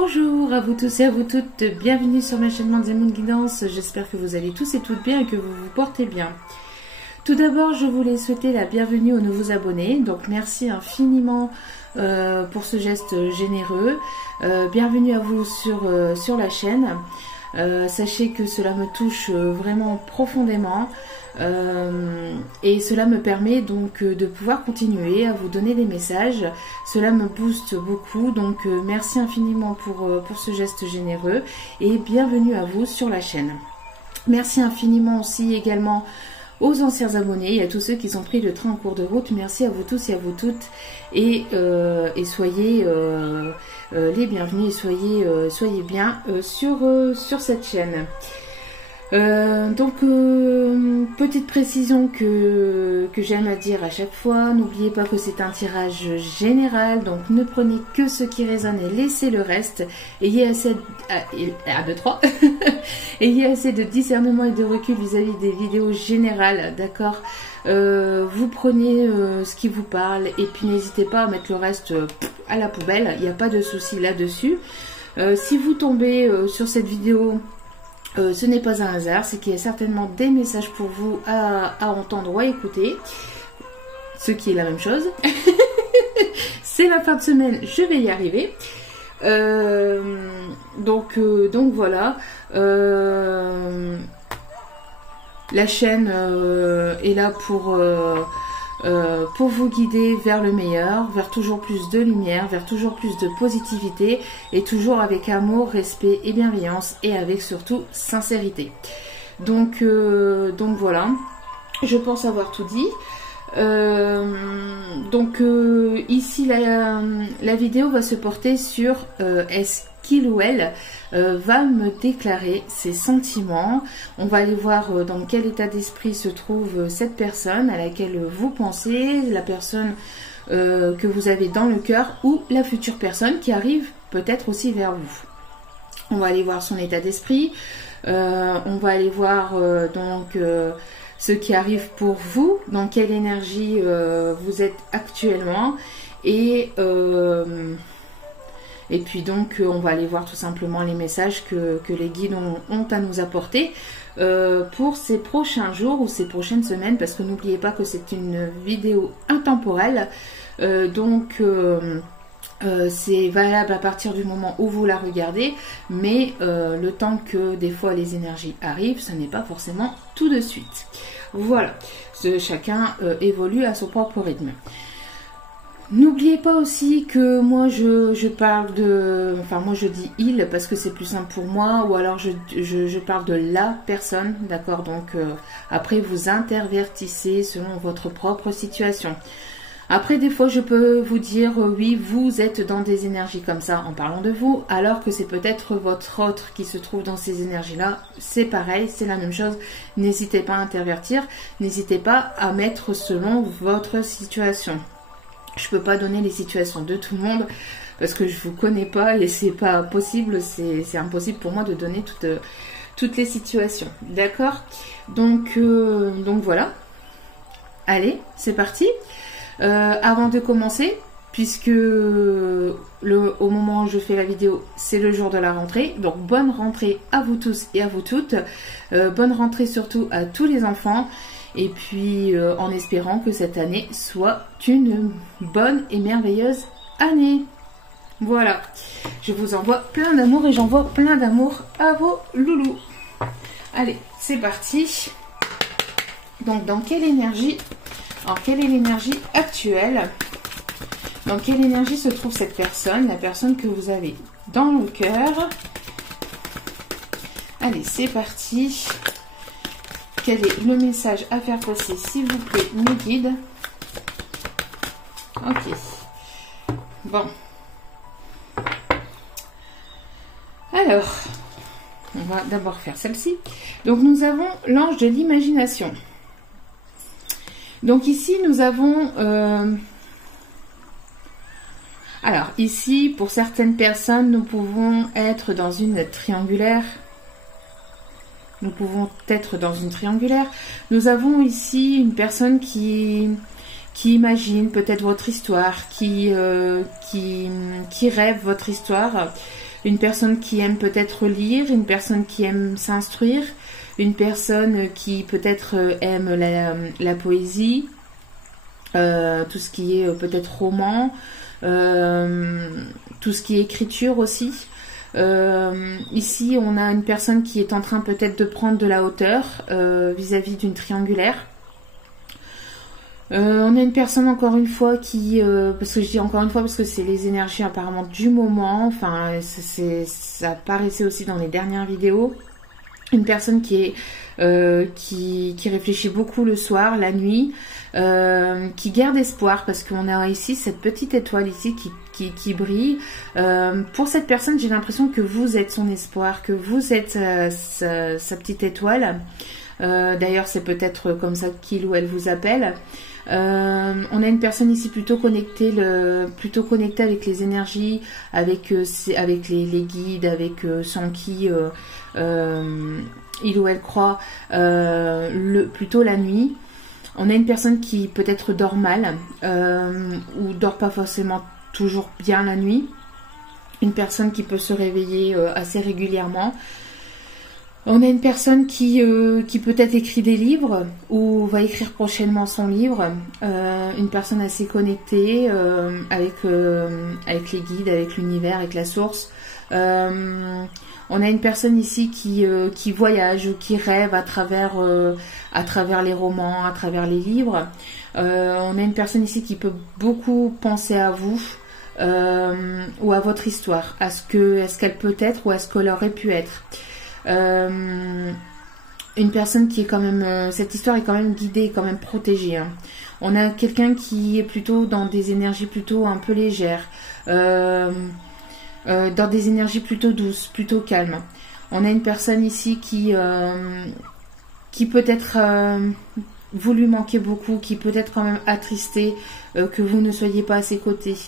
Bonjour à vous tous et à vous toutes, bienvenue sur ma chaîne Moon Guidance, j'espère que vous allez tous et toutes bien et que vous vous portez bien. Tout d'abord, je voulais souhaiter la bienvenue aux nouveaux abonnés, donc merci infiniment pour ce geste généreux. Bienvenue à vous sur la chaîne. Sachez que cela me touche vraiment profondément et cela me permet donc de pouvoir continuer à vous donner des messages. Cela me booste beaucoup, donc merci infiniment pour ce geste généreux et bienvenue à vous sur la chaîne. Merci infiniment aussi également aux anciens abonnés et à tous ceux qui ont pris le train en cours de route. Merci à vous tous et à vous toutes et soyez les bienvenus et soyez bien sur cette chaîne. Petite précision que j'aime à dire à chaque fois, n'oubliez pas que c'est un tirage général, donc ne prenez que ce qui résonne et laissez le reste. Ayez assez ayez assez de discernement et de recul vis-à-vis des vidéos générales, d'accord. Vous prenez ce qui vous parle et puis n'hésitez pas à mettre le reste à la poubelle, il n'y a pas de souci là-dessus. Si vous tombez sur cette vidéo, ce n'est pas un hasard, c'est qu'il y a certainement des messages pour vous à entendre ou à écouter, ce qui est la même chose. C'est la fin de semaine, je vais y arriver. Donc voilà. La chaîne est là pour vous guider vers le meilleur, vers toujours plus de lumière, vers toujours plus de positivité et toujours avec amour, respect et bienveillance et avec surtout sincérité. Donc voilà, je pense avoir tout dit. Ici la vidéo va se porter sur est-ce qu'il ou elle va me déclarer ses sentiments. On va aller voir dans quel état d'esprit se trouve cette personne à laquelle vous pensez, la personne que vous avez dans le cœur ou la future personne qui arrive peut-être aussi vers vous. On va aller voir son état d'esprit, on va aller voir ce qui arrive pour vous, dans quelle énergie vous êtes actuellement et puis donc on va aller voir tout simplement les messages que les guides ont à nous apporter pour ces prochains jours ou ces prochaines semaines, parce que n'oubliez pas que c'est une vidéo intemporelle, c'est valable à partir du moment où vous la regardez, mais le temps que des fois les énergies arrivent, ce n'est pas forcément tout de suite. Voilà, chacun évolue à son propre rythme. N'oubliez pas aussi que moi je parle de... Enfin moi je dis il parce que c'est plus simple pour moi, ou alors je parle de la personne, d'accord. Donc après vous intervertissez selon votre propre situation. Après des fois je peux vous dire oui vous êtes dans des énergies comme ça en parlant de vous, alors que c'est peut-être votre autre qui se trouve dans ces énergies là. C'est pareil, c'est la même chose. N'hésitez pas à intervertir, n'hésitez pas à mettre selon votre situation. Je peux pas donner les situations de tout le monde parce que je vous connais pas et c'est pas possible, c'est impossible pour moi de donner toutes les situations, d'accord. Donc voilà. Allez, c'est parti. Avant de commencer, puisque au moment où je fais la vidéo, c'est le jour de la rentrée, donc bonne rentrée à vous tous et à vous toutes. Bonne rentrée surtout à tous les enfants. Et puis en espérant que cette année soit une bonne et merveilleuse année. Voilà, je vous envoie plein d'amour et j'envoie plein d'amour à vos loulous. Allez, c'est parti. Donc dans quelle énergie, alors quelle est l'énergie actuelle? Dans quelle énergie se trouve cette personne, la personne que vous avez dans le cœur? Allez, c'est parti. Quel est le message à faire passer, s'il vous plaît, mes guides? Ok. Bon. Alors, on va d'abord faire celle-ci. Donc, nous avons l'ange de l'imagination. Donc, ici, nous avons... Alors, ici, pour certaines personnes, nous pouvons être dans une triangulaire. Nous pouvons être dans une triangulaire. Nous avons ici une personne qui imagine peut-être votre histoire, qui rêve votre histoire. une personne qui aime peut-être lire, une personne qui aime s'instruire, une personne qui peut-être aime la poésie, tout ce qui est peut-être roman, tout ce qui est écriture aussi. Ici, on a une personne qui est en train peut-être de prendre de la hauteur vis-à-vis d'une triangulaire. On a une personne encore une fois qui, parce que je dis encore une fois parce que c'est les énergies apparemment du moment, enfin ça apparaissait aussi dans les dernières vidéos, une personne qui est qui réfléchit beaucoup le soir, la nuit, qui garde espoir parce qu'on a ici cette petite étoile ici qui brille. Pour cette personne, j'ai l'impression que vous êtes son espoir, que vous êtes sa petite étoile. D'ailleurs, c'est peut-être comme ça qu'il ou elle vous appelle. On a une personne ici plutôt connectée avec les énergies, avec les guides, avec sans qui il ou elle croit plutôt la nuit. On a une personne qui peut-être dort mal ou dort pas forcément toujours bien la nuit. Une personne qui peut se réveiller assez régulièrement. On a une personne qui peut-être écrit des livres ou va écrire prochainement son livre. Une personne assez connectée avec les guides, avec l'univers, avec la source. On a une personne ici qui voyage ou qui rêve à travers les romans, à travers les livres. On a une personne ici qui peut beaucoup penser à vous ou à votre histoire, à ce qu'elle peut être ou à ce qu'elle aurait pu être. Une personne qui est quand même, cette histoire est quand même guidée, quand même protégée, hein. On a quelqu'un qui est plutôt dans des énergies plutôt un peu légères, dans des énergies plutôt douces, plutôt calmes. On a une personne ici qui peut-être vous lui manquez beaucoup, qui peut être quand même attristé que vous ne soyez pas à ses côtés.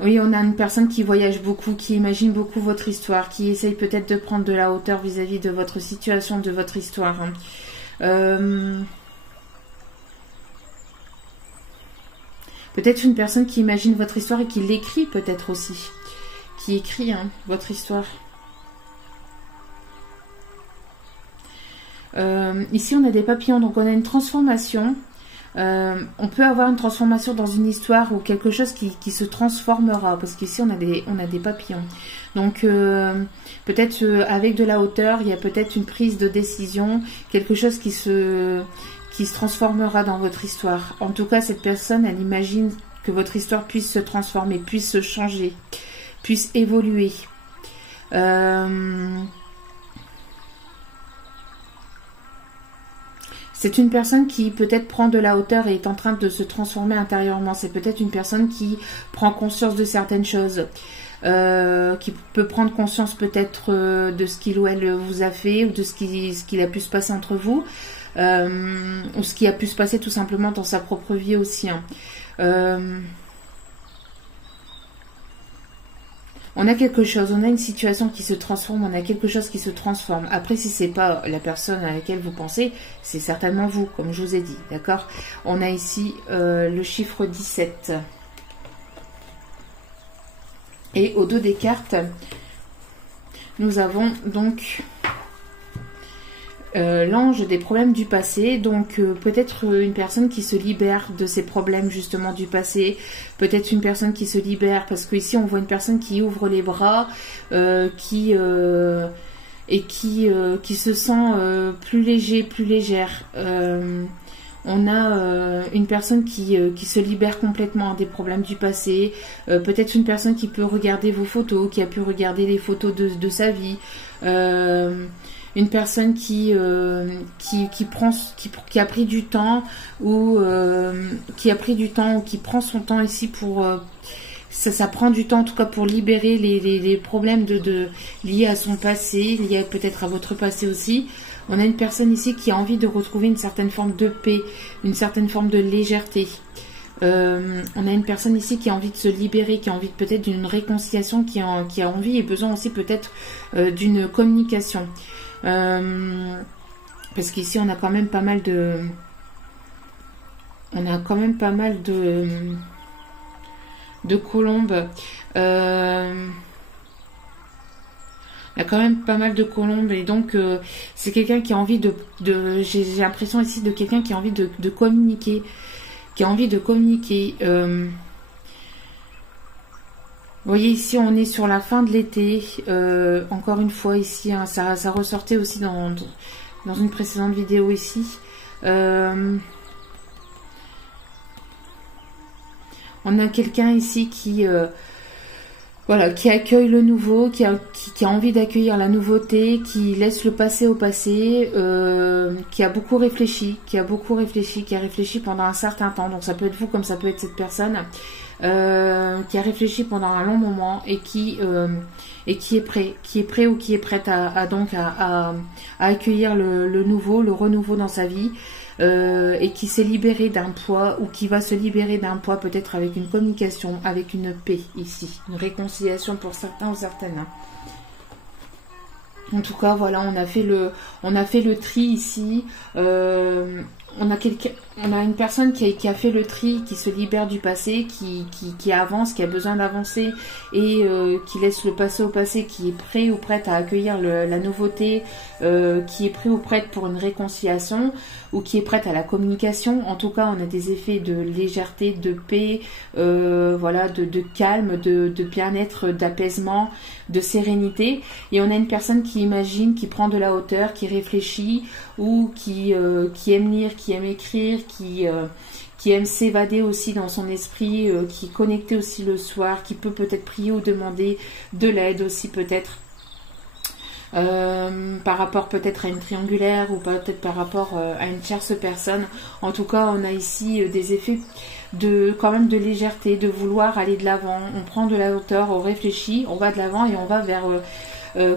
Oui, on a une personne qui voyage beaucoup, qui imagine beaucoup votre histoire, qui essaye peut-être de prendre de la hauteur vis-à-vis de votre situation, de votre histoire. Peut-être une personne qui imagine votre histoire et qui l'écrit peut-être aussi. Qui écrit votre histoire. Ici, on a des papillons, donc on a une transformation. On peut avoir une transformation dans une histoire ou quelque chose qui se transformera, parce qu'ici on a des papillons. Donc peut-être avec de la hauteur, il y a peut-être une prise de décision, quelque chose qui se transformera dans votre histoire. En tout cas, cette personne, elle imagine que votre histoire puisse se transformer, puisse se changer, puisse évoluer. C'est une personne qui peut-être prend de la hauteur et est en train de se transformer intérieurement. C'est peut-être une personne qui prend conscience de certaines choses, qui peut prendre conscience peut-être de ce qu'il ou elle vous a fait ou de ce qu'il a pu se passer entre vous, ou ce qui a pu se passer tout simplement dans sa propre vie aussi. On a quelque chose, on a une situation qui se transforme, on a quelque chose qui se transforme. Après, si c'est pas la personne à laquelle vous pensez, c'est certainement vous, comme je vous ai dit, d'accord? On a ici le chiffre 17. Et au dos des cartes, nous avons donc l'ange des problèmes du passé, donc peut-être une personne qui se libère de ces problèmes justement du passé, peut-être une personne qui se libère, parce qu'ici on voit une personne qui ouvre les bras, qui se sent plus léger, plus légère. On a une personne qui se libère complètement des problèmes du passé, peut-être une personne qui peut regarder vos photos, qui a pu regarder les photos de sa vie, une personne qui a pris du temps ou qui prend son temps ici pour ça prend du temps en tout cas pour libérer les problèmes liés à son passé, liés peut-être à votre passé aussi. On a une personne ici qui a envie de retrouver une certaine forme de paix, une certaine forme de légèreté. On a une personne ici qui a envie de se libérer, qui a envie peut-être d'une réconciliation, qui a envie et besoin aussi peut-être d'une communication. Parce qu'ici on a quand même pas mal de On a quand même pas mal de colombes. On a quand même pas mal de colombes et donc c'est quelqu'un qui a envie j'ai l'impression ici de quelqu'un qui a envie de communiquer, qui a envie de communiquer. Vous voyez ici on est sur la fin de l'été, encore une fois ici, hein, ça ressortait aussi dans une précédente vidéo ici. On a quelqu'un ici qui voilà, qui accueille le nouveau, qui a envie d'accueillir la nouveauté, qui laisse le passé au passé, qui a réfléchi pendant un certain temps. Donc ça peut être vous comme ça peut être cette personne qui a réfléchi pendant un long moment et qui est prêt ou qui est prête à accueillir le nouveau, le renouveau dans sa vie. Et qui s'est libéré d'un poids ou qui va se libérer d'un poids peut-être avec une communication, avec une paix ici, une réconciliation pour certains ou certaines. En tout cas, voilà, on a fait le tri ici. On a une personne qui a fait le tri, qui se libère du passé, qui avance, qui a besoin d'avancer et qui laisse le passé au passé, qui est prêt ou prête à accueillir la nouveauté, qui est prêt ou prête pour une réconciliation ou qui est prête à la communication. En tout cas, on a des effets de légèreté, de paix, voilà, de calme, de bien-être, d'apaisement, de sérénité. Et on a une personne qui imagine, qui prend de la hauteur, qui réfléchit ou qui aime lire, qui aime écrire, qui aime s'évader aussi dans son esprit, qui est connecté aussi le soir, qui peut peut-être prier ou demander de l'aide aussi peut-être. Par rapport peut-être à une triangulaire ou peut-être par rapport à une tierce personne. En tout cas, on a ici des effets quand même de légèreté, de vouloir aller de l'avant. On prend de la hauteur, on réfléchit, on va de l'avant et on va vers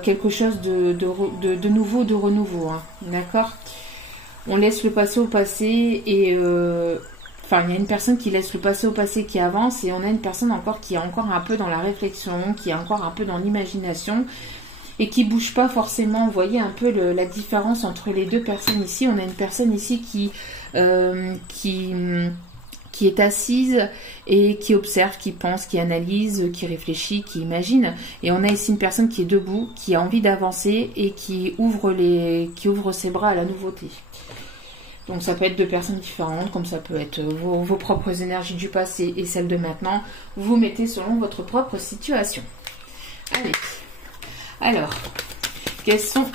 quelque chose de nouveau, de renouveau. Hein. D'accord ? On laisse le passé au passé et... Enfin, il y a une personne qui laisse le passé au passé, qui avance, et on a une personne encore qui est encore un peu dans la réflexion, qui est encore un peu dans l'imagination, et qui bouge pas forcément. Vous voyez un peu la différence entre les deux personnes ici. On a une personne ici qui est assise et qui observe, qui pense, qui analyse, qui réfléchit, qui imagine. Et on a ici une personne qui est debout, qui a envie d'avancer et qui ouvre ses bras à la nouveauté. Donc ça peut être deux personnes différentes, comme ça peut être vos propres énergies du passé et celles de maintenant. Vous mettez selon votre propre situation. Allez. Alors, quels sont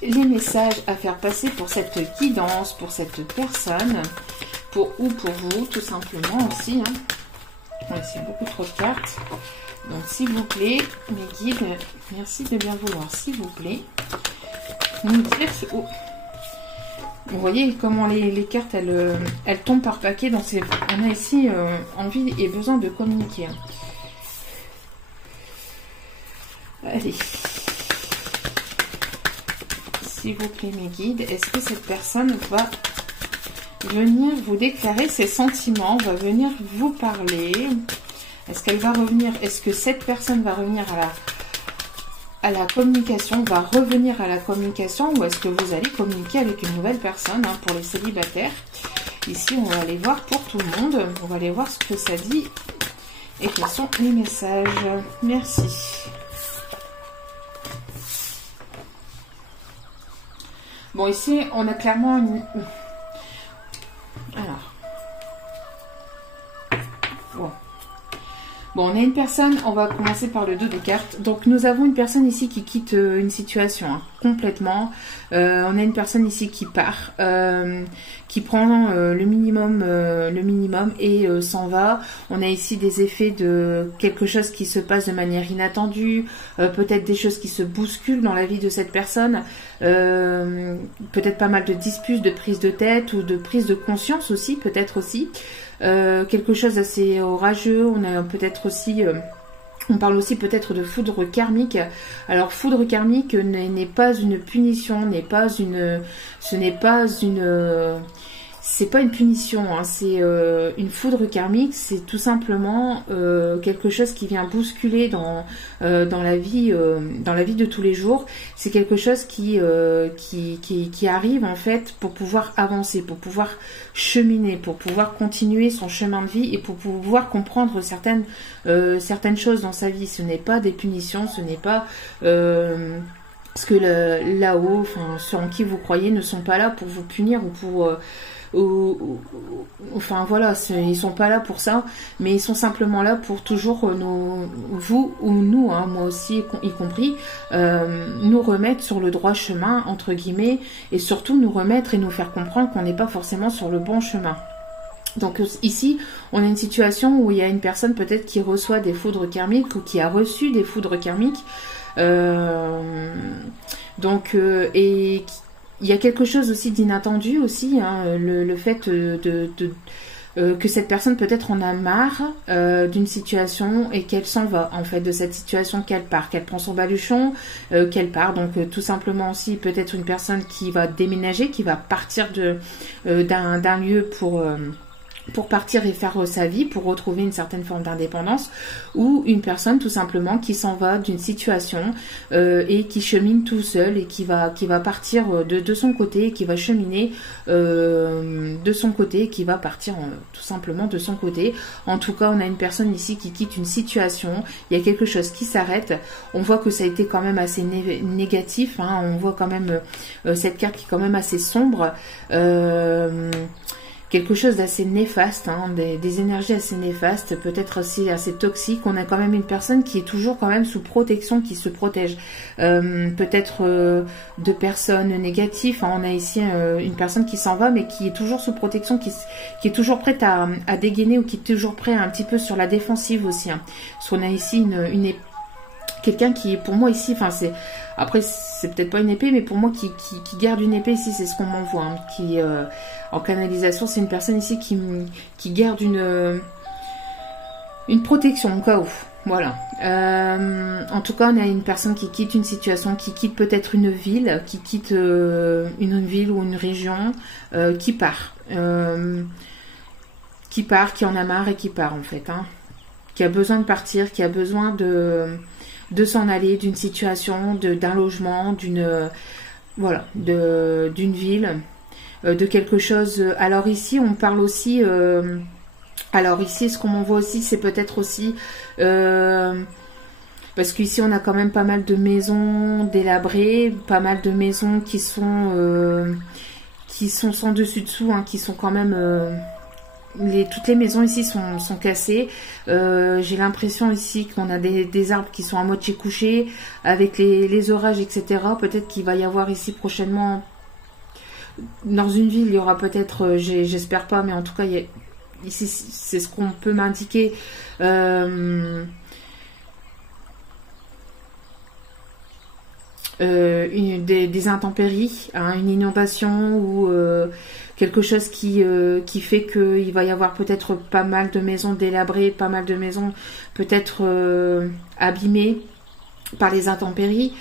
les messages à faire passer pour cette guidance, pour cette personne, ou pour vous, tout simplement aussi. Hein. Ouais, c'est beaucoup trop de cartes. Donc, s'il vous plaît, mes guides, merci de bien vouloir, s'il vous plaît, nous dire... Oh. Vous voyez comment les cartes, elles tombent par paquet. Donc on a ici envie et besoin de communiquer. Hein. Allez. S'il vous plaît, mes guides, est-ce que cette personne va venir vous déclarer ses sentiments, va venir vous parler? Est-ce qu'elle va revenir? Est-ce que cette personne va revenir à la communication, va revenir à la communication, ou est-ce que vous allez communiquer avec une nouvelle personne, hein, pour les célibataires? Ici, on va aller voir pour tout le monde. On va aller voir ce que ça dit et quels sont les messages. Merci. Bon, ici, on a clairement une... Alors. Bon, on a une personne, on va commencer par le dos de cartes. Donc, nous avons une personne ici qui quitte une situation, hein, complètement. On a une personne ici qui part, qui prend le minimum et s'en va. On a ici des effets de quelque chose qui se passe de manière inattendue, peut-être des choses qui se bousculent dans la vie de cette personne, peut-être pas mal de disputes, de prise de tête ou de prise de conscience aussi, peut-être aussi. Quelque chose d'assez orageux. On a peut-être aussi, on parle aussi peut-être de foudre karmique. Alors foudre karmique n'est pas une punition, c'est pas une punition, hein, c'est une foudre karmique, c'est tout simplement quelque chose qui vient bousculer dans la vie de tous les jours. C'est quelque chose qui arrive en fait pour pouvoir avancer, pour pouvoir cheminer, pour pouvoir continuer son chemin de vie et pour pouvoir comprendre certaines choses dans sa vie. Ce n'est pas des punitions, ce n'est pas parce que là-haut, enfin ceux en qui vous croyez ne sont pas là pour vous punir ou pour enfin voilà, ils sont pas là pour ça, mais ils sont simplement là pour toujours vous ou nous, hein, moi aussi y compris, nous remettre sur le droit chemin entre guillemets, et surtout nous remettre et nous faire comprendre qu'on n'est pas forcément sur le bon chemin. Donc ici, on a une situation où il y a une personne peut-être qui reçoit des foudres karmiques ou qui a reçu des foudres karmiques, et il y a quelque chose aussi d'inattendu aussi, hein, le fait que cette personne peut-être en a marre d'une situation et qu'elle s'en va en fait de cette situation, qu'elle part, qu'elle prend son baluchon, qu'elle part. Donc tout simplement aussi peut-être une personne qui va déménager, qui va partir d'un lieu pour partir et faire sa vie, pour retrouver une certaine forme d'indépendance, ou une personne tout simplement qui s'en va d'une situation et qui chemine tout seul et qui va partir de son côté, qui va cheminer de son côté, qui va partir tout simplement de son côté. En tout cas, on a une personne ici qui quitte une situation, il y a quelque chose qui s'arrête. On voit que ça a été quand même assez négatif, hein. On voit quand même cette carte qui est quand même assez sombre, quelque chose d'assez néfaste, hein, des énergies assez néfastes, peut-être aussi assez toxiques. On a quand même une personne qui est toujours quand même sous protection, qui se protège. Peut-être de personnes négatives. Hein. On a ici une personne qui s'en va, mais qui est toujours sous protection, qui est toujours prête à dégainer, ou qui est toujours prêt un petit peu sur la défensive aussi. Hein. Parce qu'on a ici quelqu'un qui, pour moi ici, enfin après c'est peut-être pas une épée, mais pour moi qui garde une épée ici, c'est ce qu'on m'envoie, hein, qui en canalisation, c'est une personne ici qui garde une protection au cas où, voilà. En tout cas, on a une personne qui quitte une situation, qui quitte peut-être une ville, qui quitte une ville ou une région, qui part, qui en a marre et qui part en fait, hein, qui a besoin de partir, qui a besoin de s'en aller d'une situation, d'un logement, d'une ville, de quelque chose. Alors ici, on parle aussi. Alors ici, ce qu'on m'envoie aussi, c'est peut-être aussi parce qu'ici, on a quand même pas mal de maisons délabrées, pas mal de maisons qui sont sans dessus dessous, hein, qui sont quand même toutes les maisons ici sont cassées. J'ai l'impression ici qu'on a des arbres qui sont à moitié couchés, avec les orages, etc. Peut-être qu'il va y avoir ici prochainement, dans une ville, il y aura peut-être, j'espère pas, mais en tout cas, ici, c'est ce qu'on peut m'indiquer. Des intempéries, hein, une inondation ou quelque chose qui fait qu'il va y avoir peut-être pas mal de maisons délabrées, pas mal de maisons peut-être abîmées par les intempéries.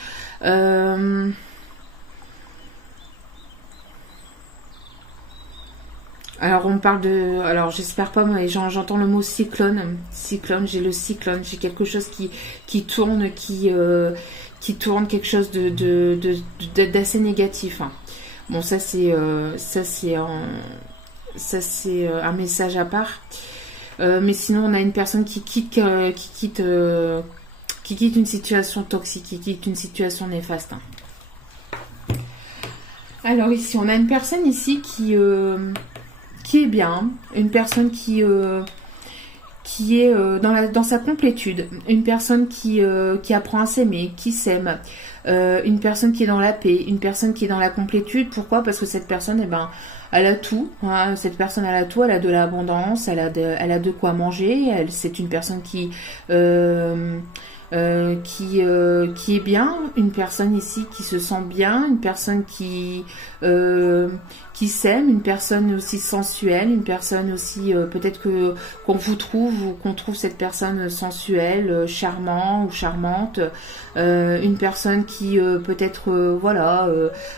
Alors on parle de... Alors j'espère pas, mais j'entends le mot cyclone. Cyclone, j'ai le cyclone, j'ai quelque chose qui tourne, qui tourne, quelque chose d'assez négatif. Hein. Bon, ça c'est un message à part. Mais sinon, on a une personne qui quitte une situation toxique, qui quitte une situation néfaste. Hein. Alors ici, on a une personne ici qui est bien, une personne qui est dans sa complétude, une personne qui apprend à s'aimer, qui s'aime, une personne qui est dans la paix, une personne qui est dans la complétude. Pourquoi? Parce que cette personne, elle a tout. Hein, cette personne, elle a tout. Elle a de l'abondance, elle a de quoi manger. C'est une personne qui qui est bien, une personne ici qui se sent bien, une personne qui s'aime, une personne aussi sensuelle, une personne aussi peut-être que qu'on vous trouve ou qu'on trouve cette personne sensuelle, charmant ou charmante, une personne qui peut-être voilà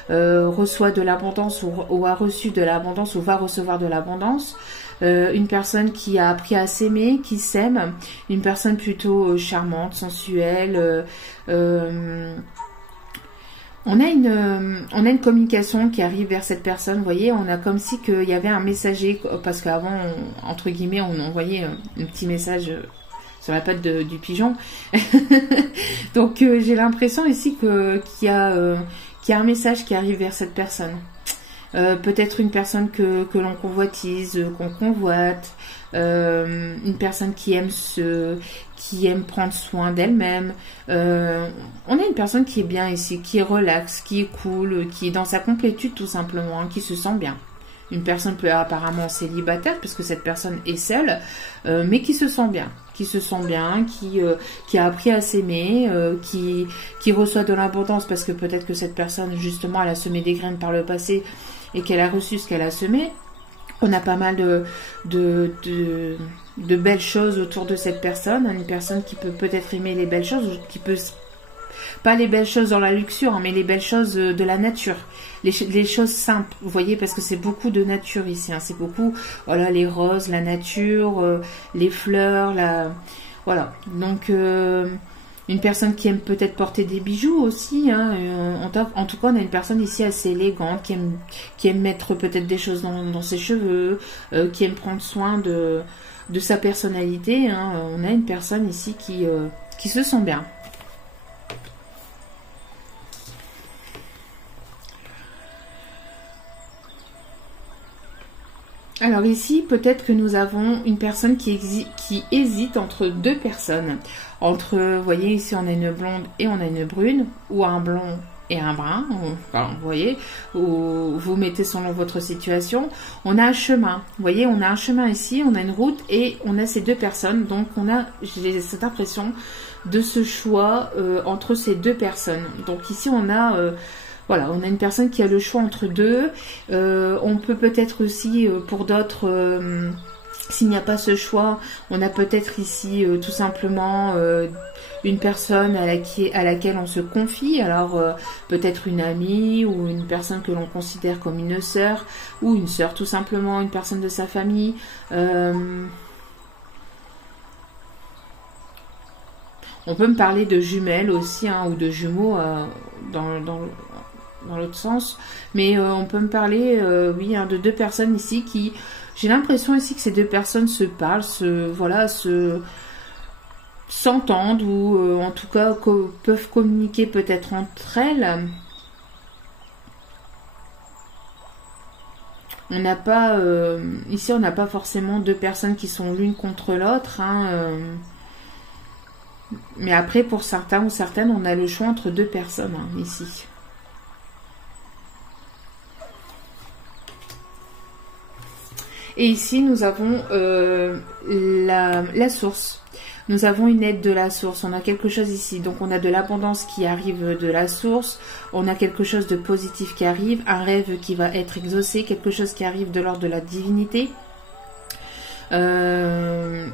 reçoit de l'abondance ou a reçu de l'abondance ou va recevoir de l'abondance. Une personne qui a appris à s'aimer, qui s'aime, une personne plutôt charmante, sensuelle. On a une communication qui arrive vers cette personne, vous voyez, on a comme si qu'il y avait un messager, parce qu'avant, entre guillemets, on envoyait un petit message sur la patte du pigeon. Donc j'ai l'impression ici qu'il y a un message qui arrive vers cette personne. Peut-être une personne que l'on convoitise, qu'on convoite, une personne qui aime prendre soin d'elle-même. On a une personne qui est bien ici, qui est relax, qui est cool, qui est dans sa complétude tout simplement, hein, qui se sent bien. Une personne peut être apparemment célibataire parce que cette personne est seule, mais qui se sent bien, qui a appris à s'aimer, qui reçoit de l'abondance parce que peut-être que cette personne justement elle a semé des graines par le passé et qu'elle a reçu ce qu'elle a semé. On a pas mal de belles choses autour de cette personne, une personne qui peut peut-être aimer les belles choses, qui peut pas les belles choses dans la luxure, hein, mais les belles choses de la nature, les choses simples, vous voyez, parce que c'est beaucoup de nature ici, hein, c'est beaucoup, voilà, les roses, la nature, les fleurs, voilà, donc une personne qui aime peut-être porter des bijoux aussi, hein, en tout cas on a une personne ici assez élégante, qui aime mettre peut-être des choses dans ses cheveux, qui aime prendre soin de sa personnalité, hein. On a une personne ici qui se sent bien. Alors ici, peut-être que nous avons une personne qui hésite entre deux personnes. Vous voyez, ici on a une blonde et on a une brune, ou un blond et un brun, enfin, vous voyez, ou vous mettez selon votre situation. On a un chemin, vous voyez, on a un chemin ici, on a une route et on a ces deux personnes. Donc j'ai cette impression de ce choix entre ces deux personnes. Donc ici on a... voilà, on a une personne qui a le choix entre deux. On peut peut-être aussi, pour d'autres, s'il n'y a pas ce choix, on a peut-être ici tout simplement une personne à laquelle on se confie. Alors peut-être une amie ou une personne que l'on considère comme une sœur ou une sœur tout simplement, une personne de sa famille. On peut me parler de jumelles aussi, hein, ou de jumeaux dans l'autre sens, mais on peut me parler oui, hein, de deux personnes ici qui, j'ai l'impression ici que ces deux personnes se parlent, s'entendent ou en tout cas peuvent communiquer peut-être entre elles. On n'a pas ici on n'a pas forcément deux personnes qui sont l'une contre l'autre, hein, mais après pour certains ou certaines on a le choix entre deux personnes, hein, ici. Et ici, nous avons la source. Nous avons une aide de la source. On a quelque chose ici. Donc, on a de l'abondance qui arrive de la source. On a quelque chose de positif qui arrive. Un rêve qui va être exaucé. Quelque chose qui arrive de l'ordre de la divinité. Un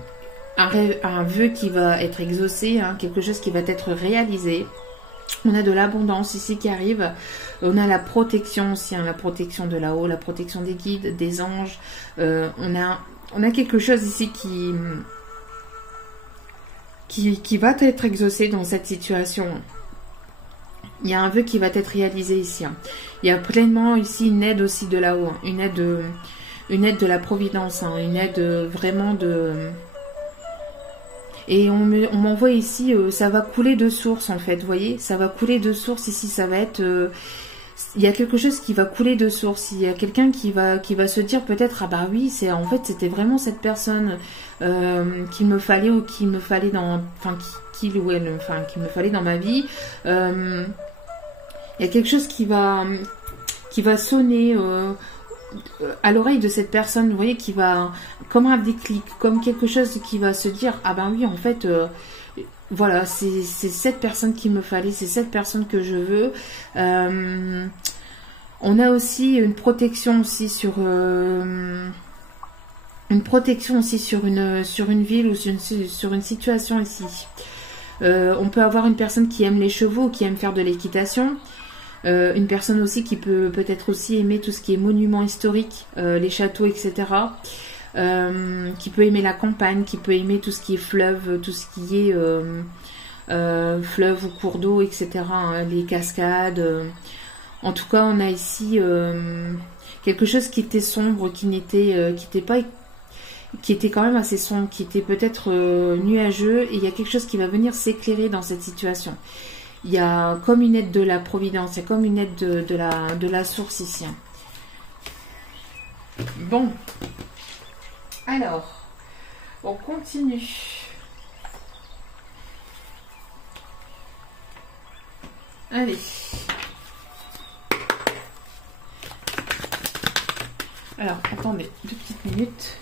vœu qui va être exaucé. Hein, quelque chose qui va être réalisé. On a de l'abondance ici qui arrive. On a la protection aussi, hein, la protection de là-haut, la protection des guides, des anges. On a quelque chose ici qui va être exaucé dans cette situation. Il y a un vœu qui va être réalisé ici, hein. Il y a pleinement ici une aide aussi de là-haut, hein, une aide de la providence, hein, une aide vraiment de... Et on m'envoie ici, ça va couler de source en fait, vous voyez, ça va couler de source ici, ça va être... il y a quelque chose qui va couler de source, il y a quelqu'un qui va se dire peut-être, ah bah oui, en fait c'était vraiment cette personne qu'il me fallait ou qu'il me fallait dans... Enfin, qu'il me fallait dans ma vie. Il y a quelque chose qui va sonner... à l'oreille de cette personne, vous voyez, qui va, comme un déclic, comme quelque chose qui va se dire, ah ben oui, en fait, voilà, c'est cette personne qu'il me fallait, c'est cette personne que je veux. On a aussi une protection aussi sur sur une ville ou sur une situation ici. On peut avoir une personne qui aime les chevaux, qui aime faire de l'équitation. Une personne aussi qui peut peut-être aussi aimer tout ce qui est monuments historiques, les châteaux, etc. Qui peut aimer la campagne, qui peut aimer tout ce qui est fleuve, tout ce qui est fleuve ou cours d'eau, etc. Hein, les cascades. En tout cas, on a ici quelque chose qui était sombre, qui n'était pas, qui était quand même assez sombre, qui était peut-être nuageux, et il y a quelque chose qui va venir s'éclairer dans cette situation. Il y a comme une aide de la providence, il y a comme une aide de la source ici. Bon, alors, on continue. Allez. Alors, attendez, 2 petites minutes.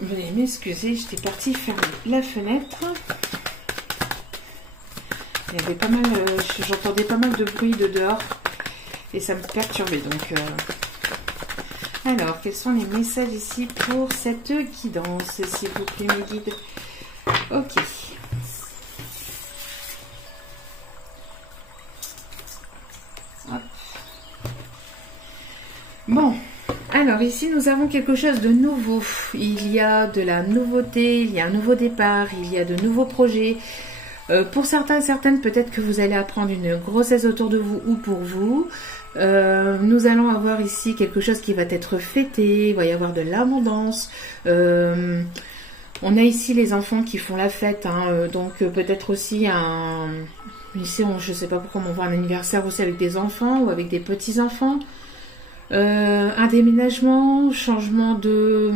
Veuillez m'excuser, j'étais partie fermer la fenêtre. Il y avait pas mal, j'entendais pas mal de bruit de dehors et ça me perturbait. Donc, alors, quels sont les messages ici pour cette guidance, s'il vous plaît, mes guides? Ok. Hop. Bon. Alors ici nous avons quelque chose de nouveau, il y a de la nouveauté, il y a un nouveau départ, il y a de nouveaux projets. Pour certains et certaines, peut-être que vous allez apprendre une grossesse autour de vous ou pour vous. Nous allons avoir ici quelque chose qui va être fêté, il va y avoir de l'abondance. On a ici les enfants qui font la fête, hein, donc peut-être aussi un... Ici, je ne sais pas pourquoi on voit un anniversaire aussi avec des enfants ou avec des petits-enfants. Un déménagement, changement de...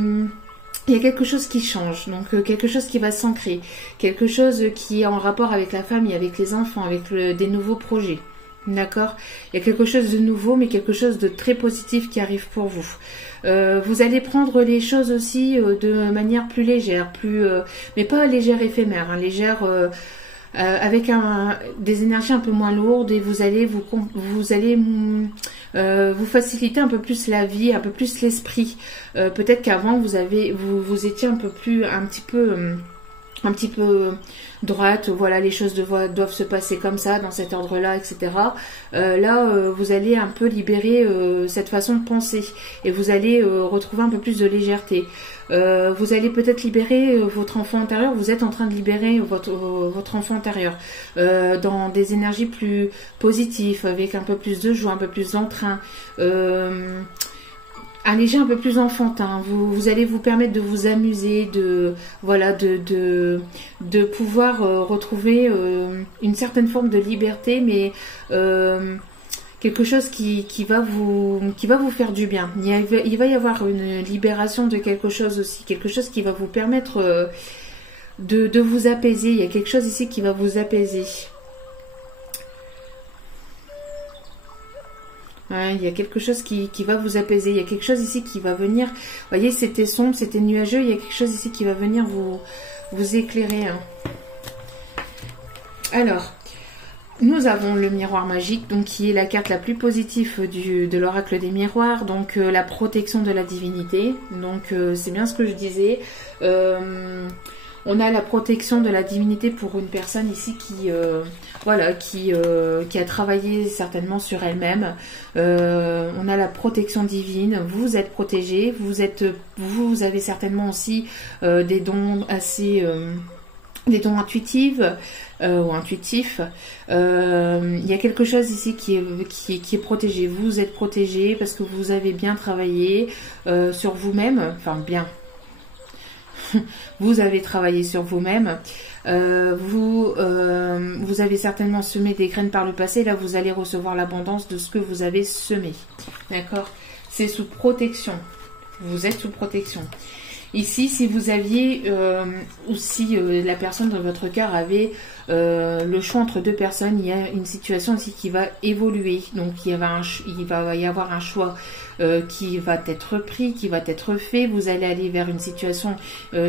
Il y a quelque chose qui change, donc quelque chose qui va s'ancrer, quelque chose qui est en rapport avec la famille, avec les enfants, avec des nouveaux projets. D'accord? Il y a quelque chose de nouveau, mais quelque chose de très positif qui arrive pour vous. Vous allez prendre les choses aussi de manière plus légère, mais pas légère éphémère, hein, légère... avec des énergies un peu moins lourdes, et vous allez vous faciliter un peu plus la vie, un peu plus l'esprit. Peut-être qu'avant vous étiez un petit peu droite, voilà, les choses doivent se passer comme ça, dans cet ordre-là, etc. Là, vous allez un peu libérer cette façon de penser, et vous allez retrouver un peu plus de légèreté. Vous allez peut-être libérer votre enfant intérieur, vous êtes en train de libérer votre enfant intérieur dans des énergies plus positives, avec un peu plus de joie, un peu plus d'entrain, un léger un peu plus enfantin. Vous allez vous permettre de vous amuser, de pouvoir retrouver une certaine forme de liberté, mais quelque chose qui va vous faire du bien. Il va y avoir une libération de quelque chose aussi, quelque chose qui va vous permettre de vous apaiser. Il y a quelque chose ici qui va vous apaiser. Ouais, il y a quelque chose qui va vous apaiser. Il y a quelque chose ici qui va venir. Vous voyez, c'était sombre, c'était nuageux. Il y a quelque chose ici qui va venir vous éclairer. Hein. Alors, nous avons le miroir magique, donc qui est la carte la plus positive de l'oracle des miroirs, donc la protection de la divinité. Donc c'est bien ce que je disais. On a la protection de la divinité pour une personne ici qui a travaillé certainement sur elle-même. On a la protection divine. Vous êtes protégé. Vous avez certainement aussi des dons assez des dons intuitifs ou intuitifs. Il y a quelque chose ici qui est protégé. Vous êtes protégé parce que vous avez bien travaillé sur vous-même. Enfin, bien. Vous avez travaillé sur vous-même. Vous vous avez certainement semé des graines par le passé. Là, vous allez recevoir l'abondance de ce que vous avez semé. D'accord? C'est sous protection. Vous êtes sous protection. Ici, si vous aviez, ou si la personne dans votre cœur avait le choix entre deux personnes, il y a une situation aussi qui va évoluer. Donc, il va y avoir un choix qui va être pris, qui va être fait. Vous allez aller vers une situation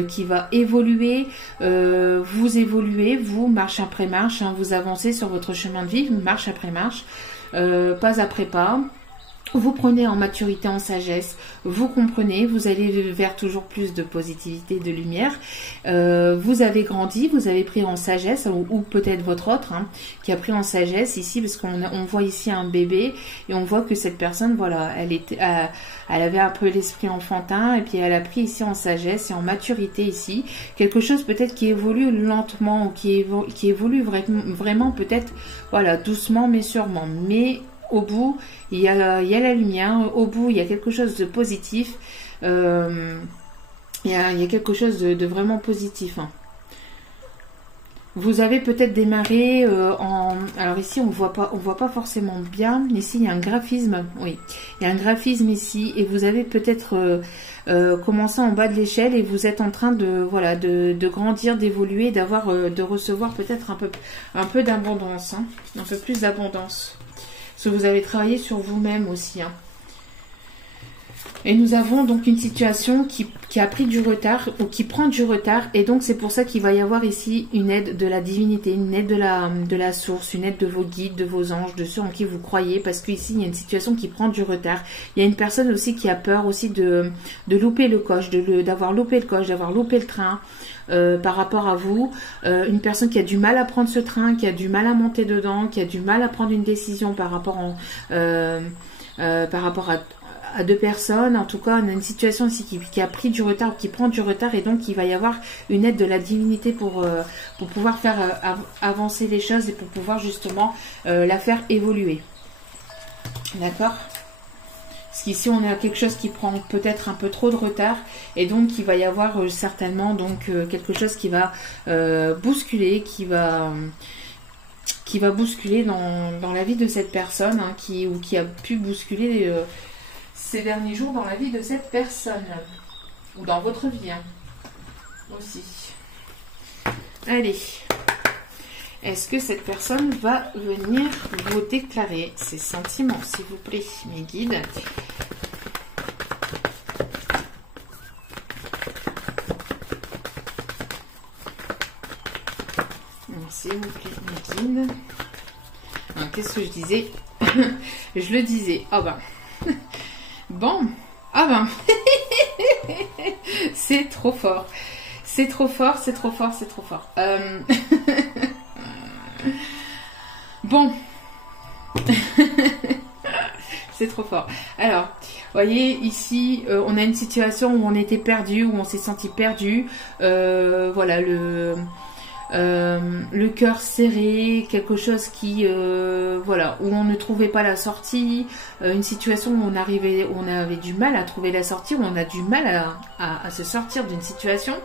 qui va évoluer. Vous évoluez, vous, marche après marche. Hein, vous avancez sur votre chemin de vie, marche après marche, pas après pas. Vous prenez en maturité, en sagesse, vous comprenez, vous allez vers toujours plus de positivité, de lumière. Vous avez grandi, vous avez pris en sagesse, ou peut-être votre autre, hein, qui a pris en sagesse ici, parce qu'on voit ici un bébé, et on voit que cette personne, voilà, elle avait un peu l'esprit enfantin, et puis elle a pris ici en sagesse et en maturité ici. Quelque chose peut-être qui évolue lentement, ou qui évolue vraiment peut-être, voilà, doucement mais sûrement. Mais au bout, il y a la lumière. Au bout, il y a quelque chose de positif. Il y a quelque chose de vraiment positif. Hein. Vous avez peut-être démarré alors ici, on voit pas forcément bien. Ici, il y a un graphisme. Oui, il y a un graphisme ici. Et vous avez peut-être commencé en bas de l'échelle et vous êtes en train de grandir, d'évoluer, de recevoir peut-être un peu d'abondance. Hein, un peu plus d'abondance. Parce que vous avez travaillé sur vous-même aussi. Hein. Et nous avons donc une situation qui a pris du retard ou qui prend du retard. Et donc c'est pour ça qu'il va y avoir ici une aide de la divinité, une aide de la source, une aide de vos guides, de vos anges, de ceux en qui vous croyez. Parce qu'ici il y a une situation qui prend du retard. Il y a une personne aussi qui a peur aussi de louper le coche, d'avoir loupé le coche, d'avoir loupé le train. Par rapport à vous, une personne qui a du mal à prendre ce train, qui a du mal à monter dedans, qui a du mal à prendre une décision par rapport à deux personnes. En tout cas, on a une situation ici qui a pris du retard, qui prend du retard, et donc il va y avoir une aide de la divinité pour pouvoir faire avancer les choses et pour pouvoir justement la faire évoluer. D'accord ? Parce qu'ici, on a quelque chose qui prend peut-être un peu trop de retard. Et donc, il va y avoir certainement donc quelque chose qui va bousculer, qui va bousculer dans la vie de cette personne, hein, qui a pu bousculer ces derniers jours dans la vie de cette personne. Ou dans votre vie, hein, aussi. Allez. Est-ce que cette personne va venir vous déclarer ses sentiments, s'il vous plaît, mes guides? S'il vous plaît, mes guides. Qu'est-ce que je disais? Je le disais. Ah ben. Bon. Ah ben. C'est trop fort. C'est trop fort, c'est trop fort, c'est trop fort. Bon. C'est trop fort. Alors, voyez, ici, on a une situation où on était perdu, où on s'est senti perdu. Voilà, le cœur serré, quelque chose qui, voilà, où on ne trouvait pas la sortie, une situation où on avait du mal à trouver la sortie, où on a du mal à se sortir d'une situation.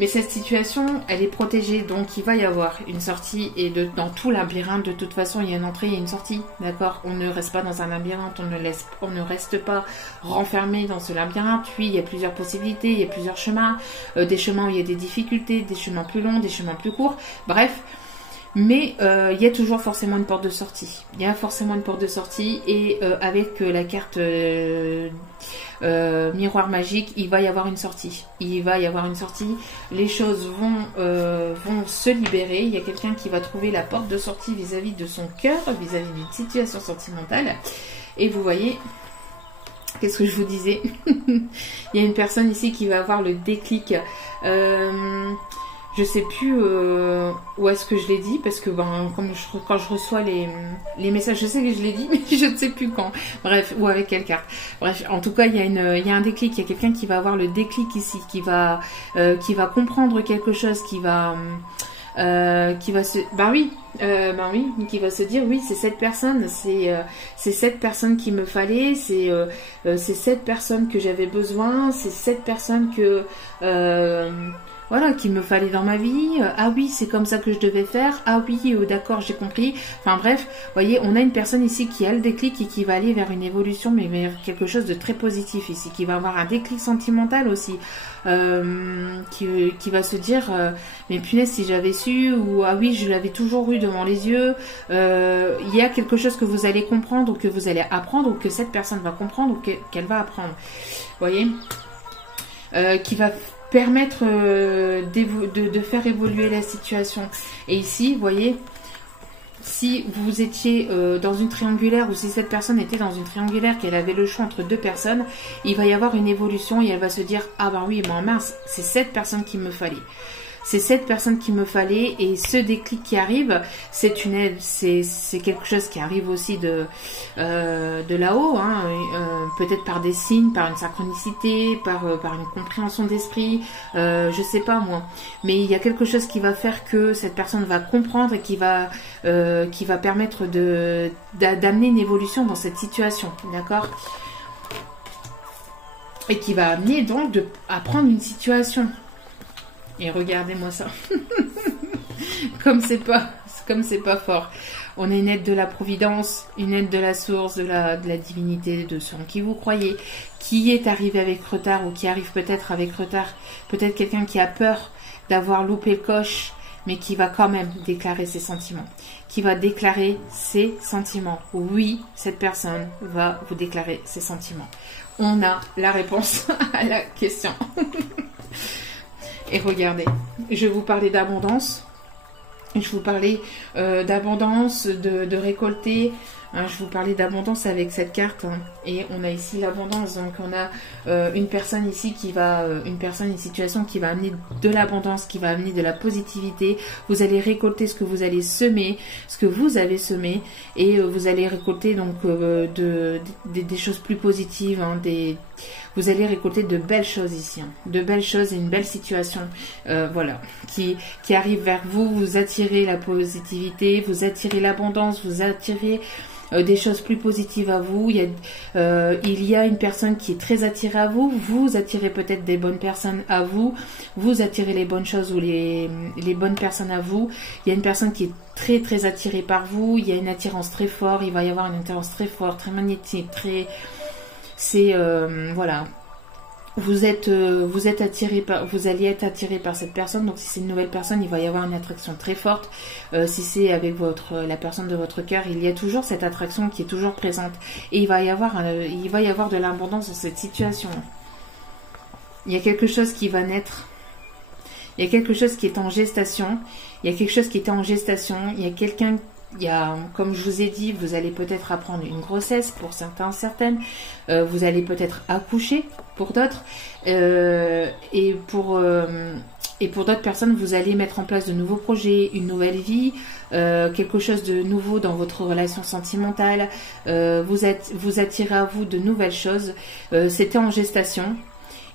Mais cette situation, elle est protégée, donc il va y avoir une sortie, et dans tout labyrinthe, de toute façon, il y a une entrée, il y a une sortie, d'accord? On ne reste pas dans un labyrinthe, on ne reste pas renfermé dans ce labyrinthe. Oui, il y a plusieurs possibilités, il y a plusieurs chemins, des chemins où il y a des difficultés, des chemins plus longs, des chemins plus courts, bref. Mais il y a toujours forcément une porte de sortie. Il y a forcément une porte de sortie, et avec la carte miroir magique, il va y avoir une sortie. Il va y avoir une sortie. Les choses vont se libérer. Il y a quelqu'un qui va trouver la porte de sortie vis-à-vis de son cœur, vis-à-vis d'une situation sentimentale. Et vous voyez, qu'est-ce que je vous disais? Il y a une personne ici qui va avoir le déclic. Je sais plus où est-ce que je l'ai dit, parce que quand je reçois les messages, je sais que je l'ai dit, mais je ne sais plus quand. Bref, ou avec quelle carte. Bref, en tout cas, il y a un déclic, il y a quelqu'un qui va avoir le déclic ici, qui va comprendre quelque chose, qui va se dire oui, c'est cette personne, c'est cette personne qu'il me fallait, c'est cette personne que j'avais besoin, c'est cette personne voilà, qu'il me fallait dans ma vie. Ah oui, c'est comme ça que je devais faire. Ah oui, d'accord, j'ai compris. Enfin bref, vous voyez, on a une personne ici qui a le déclic et qui va aller vers une évolution, mais vers quelque chose de très positif ici, qui va avoir un déclic sentimental aussi, qui va se dire, mais punaise, si j'avais su, ou ah oui, je l'avais toujours eu devant les yeux. Il y a quelque chose que vous allez comprendre, ou que vous allez apprendre, ou que cette personne va comprendre, ou qu'elle va apprendre. Vous voyez, qui va permettre de faire évoluer la situation. Et ici, vous voyez, si vous étiez dans une triangulaire, ou si cette personne était dans une triangulaire, qu'elle avait le choix entre deux personnes, il va y avoir une évolution et elle va se dire, ah ben oui, ben mince, c'est cette personne qu'il me fallait. C'est cette personne qu'il me fallait, et ce déclic qui arrive, c'est une aide, c'est quelque chose qui arrive aussi de là-haut, hein, peut-être par des signes, par une synchronicité, par une compréhension d'esprit, je sais pas moi. Mais il y a quelque chose qui va faire que cette personne va comprendre et qui va permettre d'amener une évolution dans cette situation, d'accord ? Et qui va amener donc à prendre une situation. Et regardez-moi ça. Comme c'est pas fort. On a une aide de la providence, une aide de la source, de la divinité, de ce en qui vous croyez, qui est arrivé avec retard ou qui arrive peut-être avec retard. Peut-être quelqu'un qui a peur d'avoir loupé le coche, mais qui va quand même déclarer ses sentiments. Qui va déclarer ses sentiments. Oui, cette personne va vous déclarer ses sentiments. On a la réponse à la question. Et regardez, je vous parlais d'abondance, je vous parlais d'abondance, de récolter, hein, je vous parlais d'abondance avec cette carte, hein, et on a ici l'abondance, donc on a une personne ici une situation qui va amener de l'abondance, qui va amener de la positivité. Vous allez récolter ce que vous allez semer, ce que vous avez semé, et vous allez récolter donc des choses plus positives, hein, vous allez récolter de belles choses ici, hein, de belles choses et une belle situation, voilà, qui arrive vers vous. Vous attirez la positivité, vous attirez l'abondance, vous attirez des choses plus positives à vous. Il y a une personne qui est très attirée à vous. Vous attirez peut-être des bonnes personnes à vous. Vous attirez les bonnes choses ou les bonnes personnes à vous. Il y a une personne qui est très très attirée par vous. Il y a une attirance très forte. Il va y avoir une attirance très forte, très magnétique, voilà. Vous allez être attiré par cette personne. Donc si c'est une nouvelle personne, il va y avoir une attraction très forte. Si c'est avec la personne de votre cœur, il y a toujours cette attraction qui est toujours présente. Et il va y avoir de l'abondance dans cette situation. Il y a quelque chose qui va naître. Il y a quelque chose qui est en gestation. Il y a quelque chose qui est en gestation. Comme je vous ai dit, vous allez peut-être apprendre une grossesse pour certains, certaines. Vous allez peut-être accoucher pour d'autres. Et pour d'autres personnes, vous allez mettre en place de nouveaux projets, une nouvelle vie, quelque chose de nouveau dans votre relation sentimentale. Vous attirez à vous de nouvelles choses. C'était en gestation.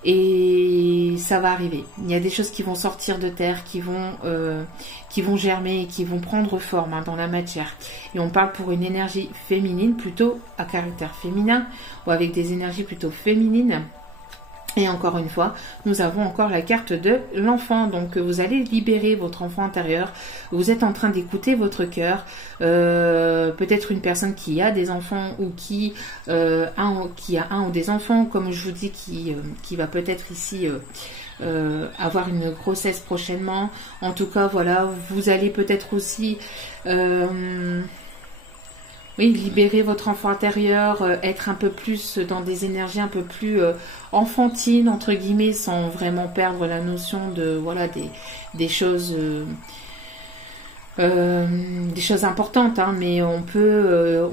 Et ça va arriver. Il y a des choses qui vont sortir de terre, qui vont germer et qui vont prendre forme, hein, dans la matière. Et on parle pour une énergie féminine, plutôt à caractère féminin, ou avec des énergies plutôt féminines. Et encore une fois, nous avons encore la carte de l'enfant. Donc vous allez libérer votre enfant intérieur. Vous êtes en train d'écouter votre cœur. Peut-être une personne qui a des enfants ou qui a un ou des enfants, comme je vous dis, qui va peut-être ici avoir une grossesse prochainement. En tout cas, voilà, vous allez peut-être aussi libérer votre enfant intérieur, être un peu plus dans des énergies un peu plus enfantines, entre guillemets, sans vraiment perdre la notion de, voilà, des choses importantes, hein, mais on peut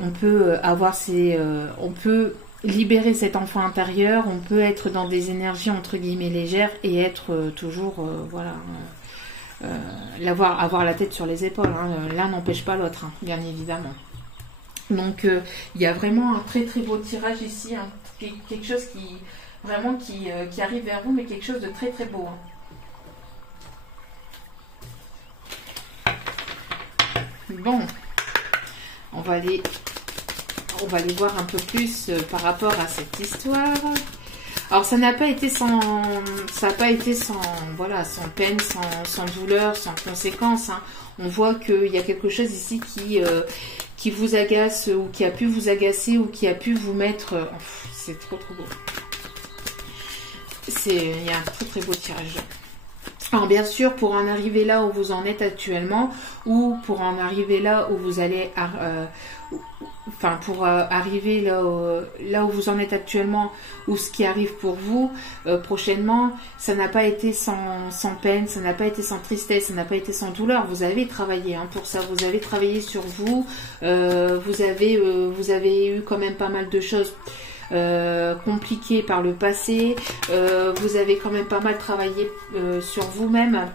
libérer cet enfant intérieur, on peut être dans des énergies entre guillemets légères et être toujours, avoir la tête sur les épaules, hein. L'un n'empêche pas l'autre, hein, bien évidemment. Donc il y a vraiment un très très beau tirage ici, hein, quelque chose qui arrive vers vous, mais quelque chose de très très beau, hein. Bon, on va aller voir un peu plus par rapport à cette histoire. Alors ça n'a pas été sans, voilà, sans peine, sans douleur, sans conséquence. Hein. On voit qu'il y a quelque chose ici qui vous agace ou qui a pu vous agacer ou qui a pu vous mettre. C'est trop beau. Il y a un très beau tirage. Alors bien sûr, pour en arriver là où vous en êtes actuellement, ou pour en arriver là où vous allez, arriver là où vous en êtes actuellement, ou ce qui arrive pour vous prochainement, ça n'a pas été sans peine, ça n'a pas été sans tristesse, ça n'a pas été sans douleur. Vous avez travaillé pour ça, vous avez travaillé sur vous, vous avez eu quand même pas mal de choses compliqué par le passé, vous avez quand même pas mal travaillé sur vous-même,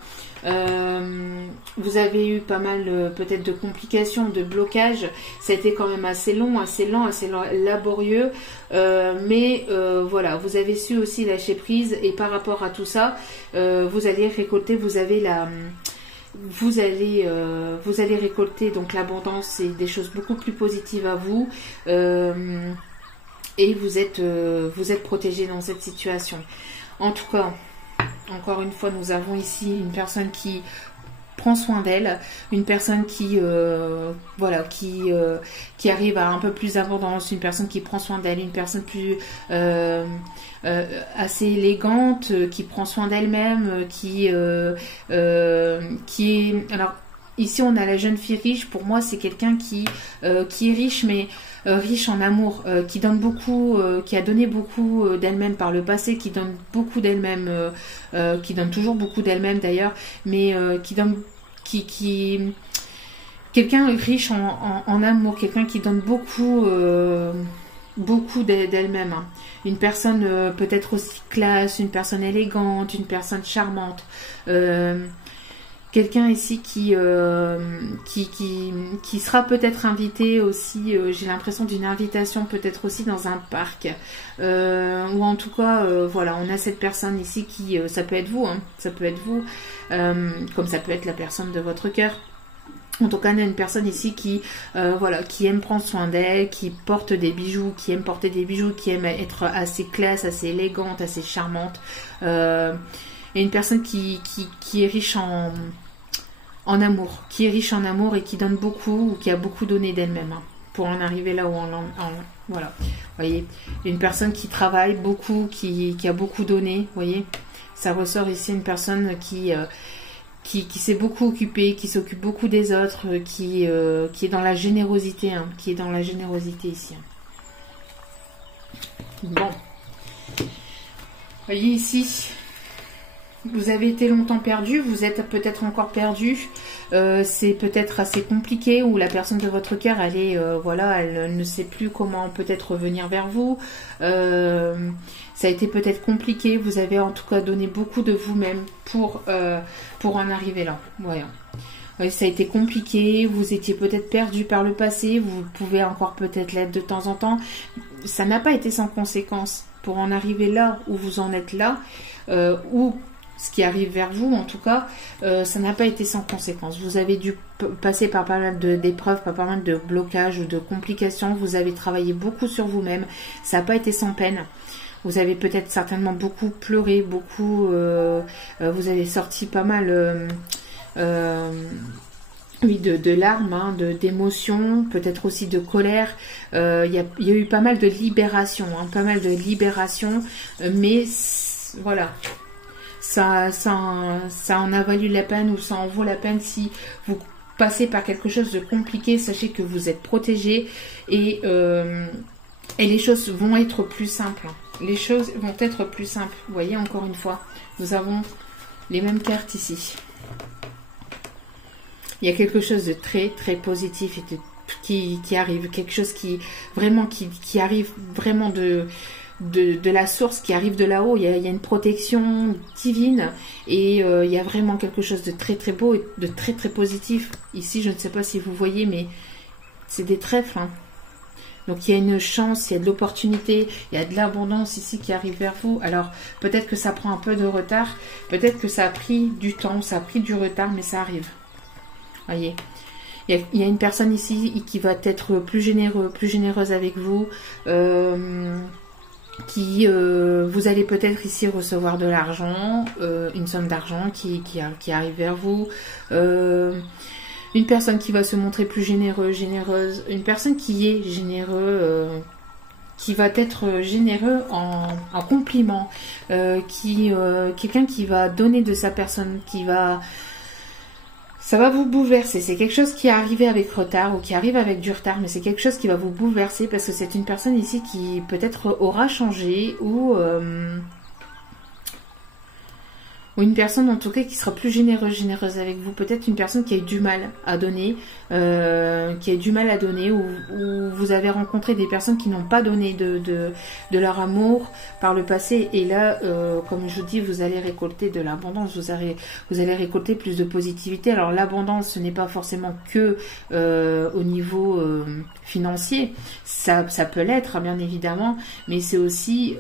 vous avez eu pas mal peut-être de complications, de blocages, ça a été quand même assez long, assez lent, assez laborieux, mais voilà, vous avez su aussi lâcher prise et par rapport à tout ça, vous allez récolter, vous allez récolter donc l'abondance et des choses beaucoup plus positives à vous. Et vous êtes protégé dans cette situation. En tout cas, encore une fois, nous avons ici une personne qui prend soin d'elle, une personne qui arrive à un peu plus d'abondance, une personne qui prend soin d'elle, une personne plus assez élégante, qui prend soin d'elle-même, qui est alors. Ici, on a la jeune fille riche. Pour moi, c'est quelqu'un qui est riche, mais riche en amour, qui donne beaucoup, qui a donné beaucoup d'elle-même par le passé, qui donne beaucoup d'elle-même, qui donne toujours beaucoup d'elle-même d'ailleurs, mais quelqu'un riche en amour, quelqu'un qui donne beaucoup d'elle-même. Hein. Une personne peut-être aussi classe, une personne élégante, une personne charmante. Quelqu'un ici qui sera peut-être invité aussi, j'ai l'impression d'une invitation peut-être aussi dans un parc, ou en tout cas, voilà, on a cette personne ici qui, ça peut être vous, hein, ça peut être vous, comme ça peut être la personne de votre cœur. En tout cas, on a une personne ici qui aime prendre soin d'elle, qui porte des bijoux, qui aime porter des bijoux, qui aime être assez classe, assez élégante, assez charmante, et une personne qui est riche en amour, qui est riche en amour et qui donne beaucoup ou qui a beaucoup donné d'elle-même pour en arriver là où voilà. Vous voyez, une personne qui travaille beaucoup, qui a beaucoup donné, vous voyez. Ça ressort ici une personne qui s'est beaucoup occupée, qui s'occupe beaucoup des autres, qui est dans la générosité, qui est dans la générosité ici. Bon. Vous voyez ici, vous avez été longtemps perdu, vous êtes peut-être encore perdu, c'est peut-être assez compliqué, ou la personne de votre cœur, elle ne sait plus comment peut-être revenir vers vous, ça a été peut-être compliqué, vous avez en tout cas donné beaucoup de vous-même pour en arriver là, voilà. Ça a été compliqué, vous étiez peut-être perdu par le passé, vous pouvez encore peut-être l'être de temps en temps, ça n'a pas été sans conséquence pour en arriver là où vous en êtes là, ou ce qui arrive vers vous, en tout cas, ça n'a pas été sans conséquence. Vous avez dû passer par pas mal d'épreuves, par pas mal de blocages ou de complications. Vous avez travaillé beaucoup sur vous-même. Ça n'a pas été sans peine. Vous avez peut-être certainement beaucoup pleuré, beaucoup... vous avez sorti pas mal... de larmes, d'émotions, peut-être aussi de colère. Il y a eu pas mal de libération, mais voilà... Ça en a valu la peine ou ça en vaut la peine si vous passez par quelque chose de compliqué. Sachez que vous êtes protégé et les choses vont être plus simples. Les choses vont être plus simples. Vous voyez, encore une fois, nous avons les mêmes cartes ici. Il y a quelque chose de très très positif et qui arrive. Quelque chose qui arrive vraiment de la source, qui arrive de là-haut. Il y a une protection divine et il y a vraiment quelque chose de très très beau et de très très positif. Ici, je ne sais pas si vous voyez, mais c'est des trèfles. Donc il y a une chance, il y a de l'opportunité, il y a de l'abondance ici qui arrive vers vous. Alors peut-être que ça prend un peu de retard, peut-être que ça a pris du temps, ça a pris du retard, mais ça arrive. Voyez. Il y a une personne ici qui va être plus généreuse avec vous. vous allez peut-être ici recevoir de l'argent, une somme d'argent qui arrive vers vous, une personne qui va se montrer plus généreuse, une personne qui est généreux, qui va être généreux en compliments, quelqu'un qui va donner de sa personne, ça va vous bouleverser. C'est quelque chose qui est arrivé avec retard ou qui arrive avec du retard, mais c'est quelque chose qui va vous bouleverser parce que c'est une personne ici qui peut-être aura changé ou une personne en tout cas qui sera plus généreuse avec vous. Peut-être une personne qui a eu du mal à donner, ou vous avez rencontré des personnes qui n'ont pas donné de leur amour par le passé. Et là, comme je vous dis, vous allez récolter de l'abondance, vous allez récolter plus de positivité. Alors l'abondance, ce n'est pas forcément que au niveau financier, ça peut l'être, bien évidemment, mais c'est aussi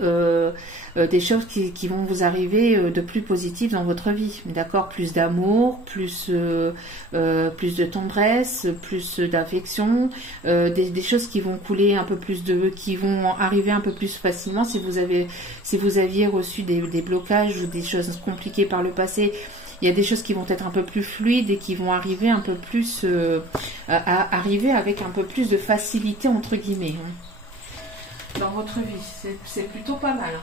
des choses qui vont vous arriver de plus positives dans votre vie, d'accord? Plus d'amour, plus de tendresse, plus d'affection, des choses qui vont couler un peu plus qui vont arriver un peu plus facilement. Si vous aviez reçu des blocages ou des choses compliquées par le passé, il y a des choses qui vont être un peu plus fluides et qui vont arriver un peu plus arriver avec un peu plus de facilité entre guillemets. Dans votre vie, c'est plutôt pas mal.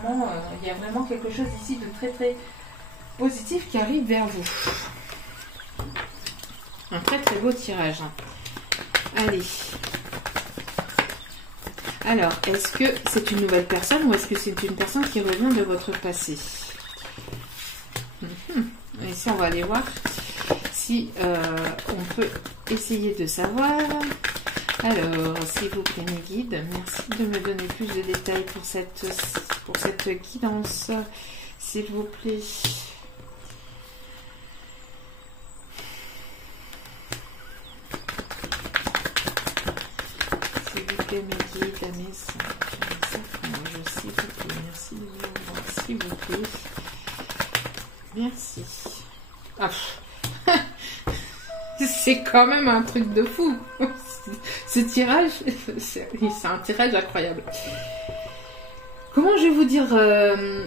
Vraiment, il y a vraiment quelque chose ici de très très positif qui arrive vers vous. Un très très beau tirage. Allez. Alors, est-ce que c'est une nouvelle personne ou est-ce que c'est une personne qui revient de votre passé? Ici, on va aller voir si on peut essayer de savoir. Alors, s'il vous plaît, mes guides, merci de me donner plus de détails pour cette guidance, s'il vous plaît. S'il vous plaît, mes guides, mes s'il vous plaît, merci de me voir, s'il vous plaît. Merci. Ah. C'est quand même un truc de fou. Ce tirage, c'est un tirage incroyable. Comment je vais vous dire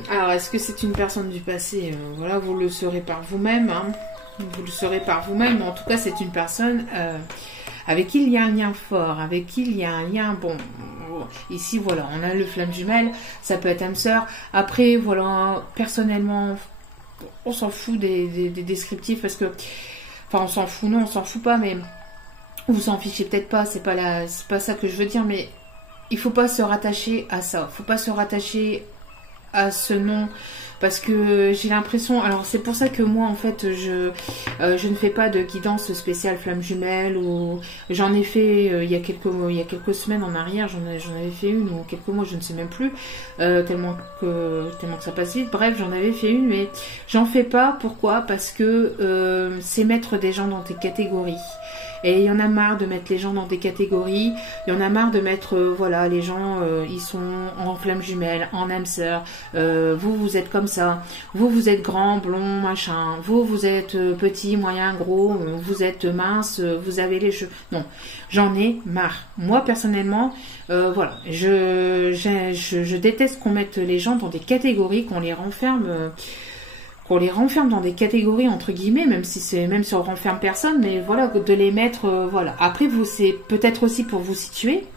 alors, est-ce que c'est une personne du passé? Voilà, vous le saurez par vous-même. Hein. Vous le saurez par vous-même. Mais en tout cas, c'est une personne avec qui il y a un lien fort, avec qui il y a un lien bon. Ici, voilà, on a le flamme jumelle. Ça peut être âme sœur. Après, voilà, personnellement, on s'en fout des descriptifs parce que... Enfin, on s'en fout, non, on s'en fout pas, mais vous s'en fichez peut-être pas, c'est pas ça que je veux dire, mais il faut pas se rattacher à ça, faut pas se rattacher à ce nom, parce que j'ai l'impression, alors c'est pour ça que moi en fait je ne fais pas de guidance spéciale flamme jumelle, ou j'en ai fait il y a quelques semaines en arrière, j'en avais fait une, ou quelques mois, je ne sais même plus, tellement que ça passe vite. Bref, j'en avais fait une, mais j'en fais pas. Pourquoi? Parce que c'est mettre des gens dans des catégories. Et il y en a marre de mettre les gens dans des catégories. Il y en a marre de mettre, voilà, les gens, ils sont en flamme jumelle, en âme sœur. Vous êtes comme ça. Vous êtes grand, blond, machin. Vous êtes petit, moyen, gros. Vous êtes mince. Vous avez les cheveux. Non, j'en ai marre. Moi, personnellement, voilà, je déteste qu'on mette les gens dans des catégories, qu'on les renferme. Qu'on les renferme dans des catégories entre guillemets, même si on renferme personne, mais voilà, de les mettre, voilà. Après, c'est peut-être aussi pour vous situer,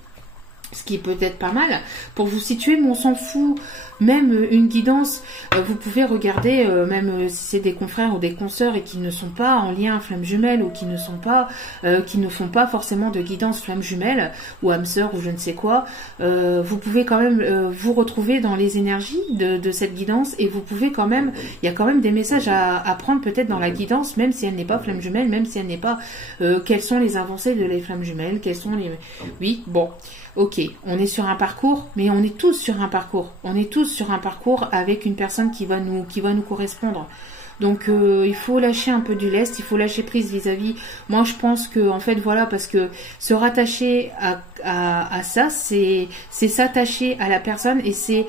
ce qui est peut-être pas mal, pour vous situer, mais on s'en fout. Même une guidance, vous pouvez regarder, même si c'est des confrères ou des consoeurs et qui ne sont pas en lien flamme jumelle, ou qui ne font pas forcément de guidance flamme jumelle ou âme sœur ou je ne sais quoi, vous pouvez quand même vous retrouver dans les énergies de cette guidance, et vous pouvez quand même, il y a quand même des messages à prendre peut-être dans la guidance, même si elle n'est pas flamme jumelle, même si elle n'est pas, quelles sont les avancées de les flammes jumelles, quelles sont les... Oui, bon, ok, on est sur un parcours, mais on est tous sur un parcours, avec une personne qui va nous correspondre. Donc il faut lâcher un peu du lest, il faut lâcher prise vis-à-vis. Moi je pense que en fait voilà, parce que se rattacher à ça, c'est s'attacher à la personne, et c'est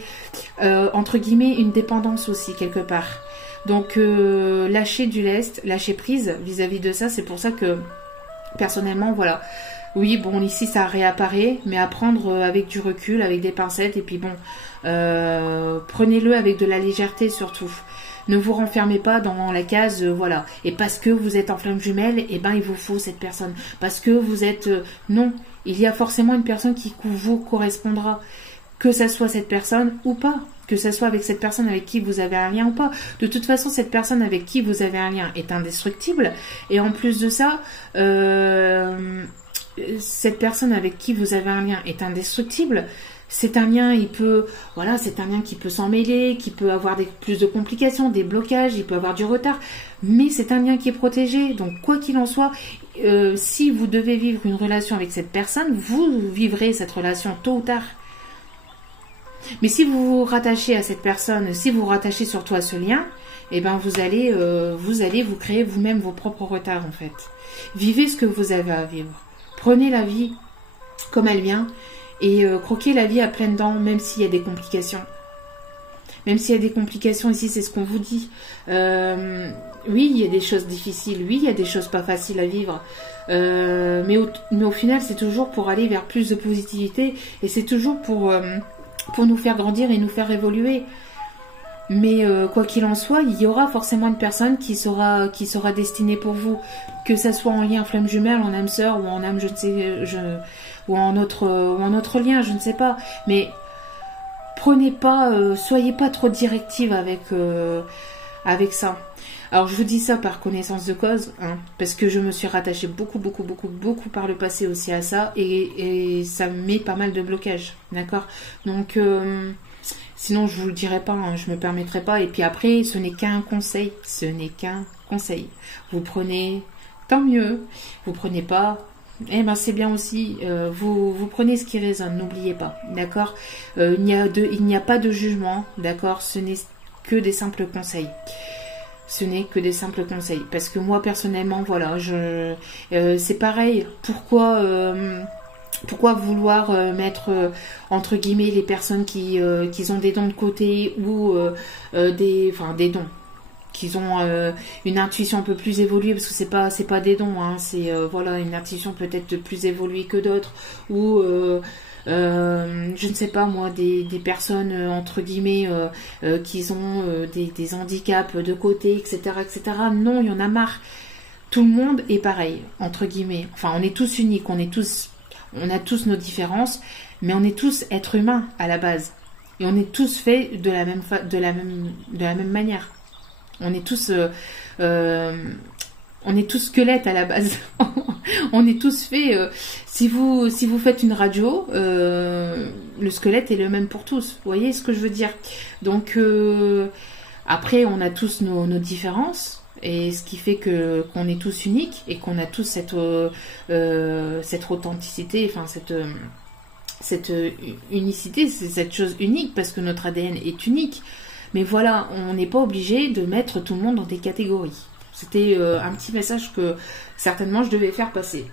entre guillemets une dépendance aussi quelque part. Donc lâcher du lest, lâcher prise vis-à-vis de ça. C'est pour ça que personnellement voilà, Oui, bon, ici ça réapparaît, mais à prendre avec du recul, avec des pincettes, et puis bon, prenez-le avec de la légèreté surtout. Ne vous renfermez pas dans la case, voilà. Et parce que vous êtes en flamme jumelle, eh ben il vous faut cette personne. Parce que vous êtes... non, il y a forcément une personne qui vous correspondra. Que ça soit cette personne ou pas. Que ça soit avec cette personne avec qui vous avez un lien ou pas. De toute façon, cette personne avec qui vous avez un lien est indestructible. Et en plus de ça, cette personne avec qui vous avez un lien est indestructible. C'est un lien, voilà, c'est un lien qui peut s'en mêler, qui peut avoir plus de complications, des blocages, il peut avoir du retard, mais c'est un lien qui est protégé. Donc, quoi qu'il en soit, si vous devez vivre une relation avec cette personne, vous vivrez cette relation tôt ou tard. Mais si vous vous rattachez à cette personne, si vous vous rattachez surtout à ce lien, eh ben vous allez vous créer vous-même vos propres retards en fait. Vivez ce que vous avez à vivre. Prenez la vie comme elle vient. Et croquer la vie à pleines dents, même s'il y a des complications. Même s'il y a des complications, ici, c'est ce qu'on vous dit. Oui, il y a des choses difficiles. Oui, il y a des choses pas faciles à vivre. Mais au final, c'est toujours pour aller vers plus de positivité. Et c'est toujours pour nous faire grandir et nous faire évoluer. Mais quoi qu'il en soit, il y aura forcément une personne qui sera destinée pour vous. Que ça soit en lien flamme jumelle, en âme sœur ou en âme, ou en autre lien, je ne sais pas. Mais prenez pas, soyez pas trop directive avec ça. Alors je vous dis ça par connaissance de cause, hein, parce que je me suis rattachée beaucoup par le passé aussi à ça, et ça me met pas mal de blocages, d'accord. Donc sinon je vous le dirai pas, hein, je me permettrai pas. Et puis après, ce n'est qu'un conseil, Vous prenez, tant mieux. Vous prenez pas. Eh ben c'est bien aussi, vous prenez ce qui résonne, n'oubliez pas, d'accord. Il n'y a pas de jugement, d'accord. Ce n'est que des simples conseils. Ce n'est que des simples conseils. Parce que moi personnellement, voilà, c'est pareil. Pourquoi vouloir mettre entre guillemets les personnes qui ont des dons de côté ou des dons, qu'ils ont une intuition un peu plus évoluée, parce que c'est pas des dons, hein, c'est voilà, une intuition peut-être plus évoluée que d'autres, ou je ne sais pas moi, des personnes entre guillemets qui ont des handicaps de côté, etc. Non, il y en a marre. Tout le monde est pareil, entre guillemets. Enfin, on est tous uniques, on a tous nos différences, mais on est tous êtres humains à la base, et on est tous faits de la même manière. On est tous squelettes à la base. On est tous faits. Si vous faites une radio, le squelette est le même pour tous. Vous voyez ce que je veux dire? Donc après, on a tous nos différences, et ce qui fait qu'on est tous uniques et qu'on a tous cette authenticité, enfin cette unicité, c'est cette chose unique, parce que notre ADN est unique. Mais voilà, on n'est pas obligé de mettre tout le monde dans des catégories. C'était un petit message que certainement je devais faire passer.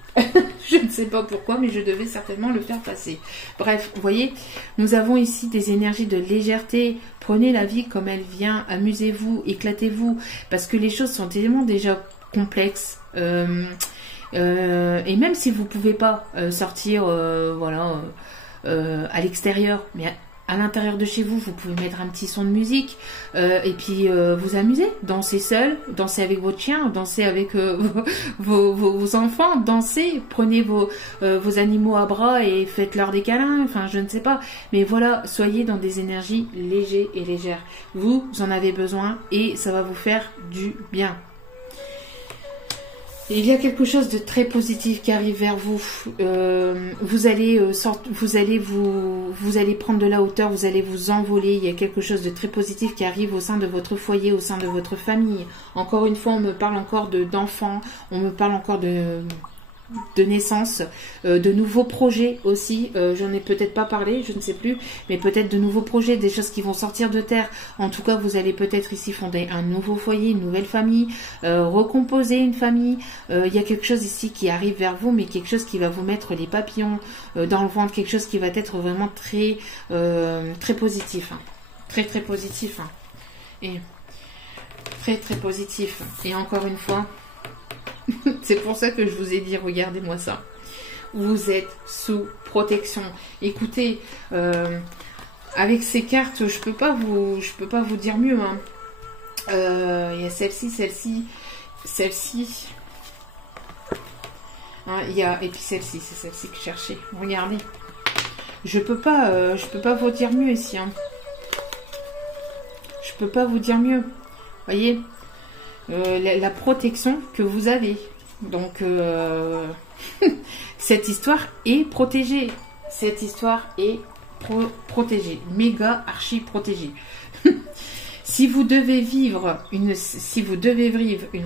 Je ne sais pas pourquoi, mais je devais certainement le faire passer. Bref, vous voyez, nous avons ici des énergies de légèreté. Prenez la vie comme elle vient, amusez-vous, éclatez-vous, parce que les choses sont tellement déjà complexes. Et même si vous ne pouvez pas sortir à l'extérieur, mais à l'intérieur de chez vous, vous pouvez mettre un petit son de musique et puis vous amuser, danser seul, danser avec votre chien, danser avec vos enfants, danser, prenez vos animaux à bras et faites-leur des câlins, enfin je ne sais pas. Mais voilà, soyez dans des énergies légères et légères. Vous en avez besoin et ça va vous faire du bien. Il y a quelque chose de très positif qui arrive vers vous. Vous allez prendre de la hauteur, vous allez vous envoler. Il y a quelque chose de très positif qui arrive au sein de votre foyer, au sein de votre famille. Encore une fois, on me parle encore d'enfants, on me parle encore de naissance, de nouveaux projets aussi. J'en ai peut-être pas parlé, je ne sais plus, mais peut-être de nouveaux projets, des choses qui vont sortir de terre. En tout cas, vous allez peut-être ici fonder un nouveau foyer, une nouvelle famille, recomposer une famille. Il y a quelque chose ici qui arrive vers vous, mais quelque chose qui va vous mettre les papillons dans le ventre, quelque chose qui va être vraiment très très positif, hein. Très positif, hein. Et très positif. Et encore une fois, c'est pour ça que je vous ai dit, regardez-moi ça. vous êtes sous protection. Écoutez, avec ces cartes, je peux pas vous dire mieux. Hein. Il y a celle-ci. Hein, et puis celle-ci, c'est celle-ci que je cherchais. Regardez. Je peux pas vous dire mieux ici. Hein. Je peux pas vous dire mieux. Voyez, la protection que vous avez. Donc, cette histoire est protégée. Cette histoire est protégée. Méga archi protégée. Si vous devez vivre une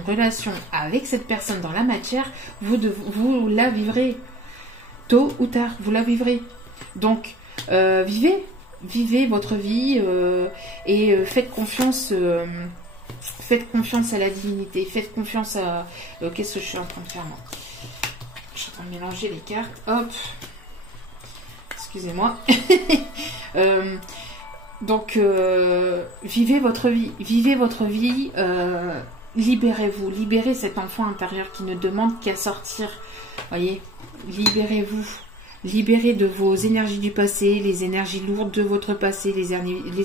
relation avec cette personne dans la matière, vous la vivrez. Tôt ou tard, vous la vivrez. Donc, vivez votre vie et faites confiance à la divinité. Faites confiance à... Qu'est-ce que je suis en train de faire, moi? Je suis en train de mélanger les cartes. Hop. Excusez-moi. Donc, vivez votre vie. Vivez votre vie. Libérez-vous. Libérez cet enfant intérieur qui ne demande qu'à sortir. Voyez, libérez-vous. Libérez de vos énergies du passé, les énergies lourdes de votre passé, les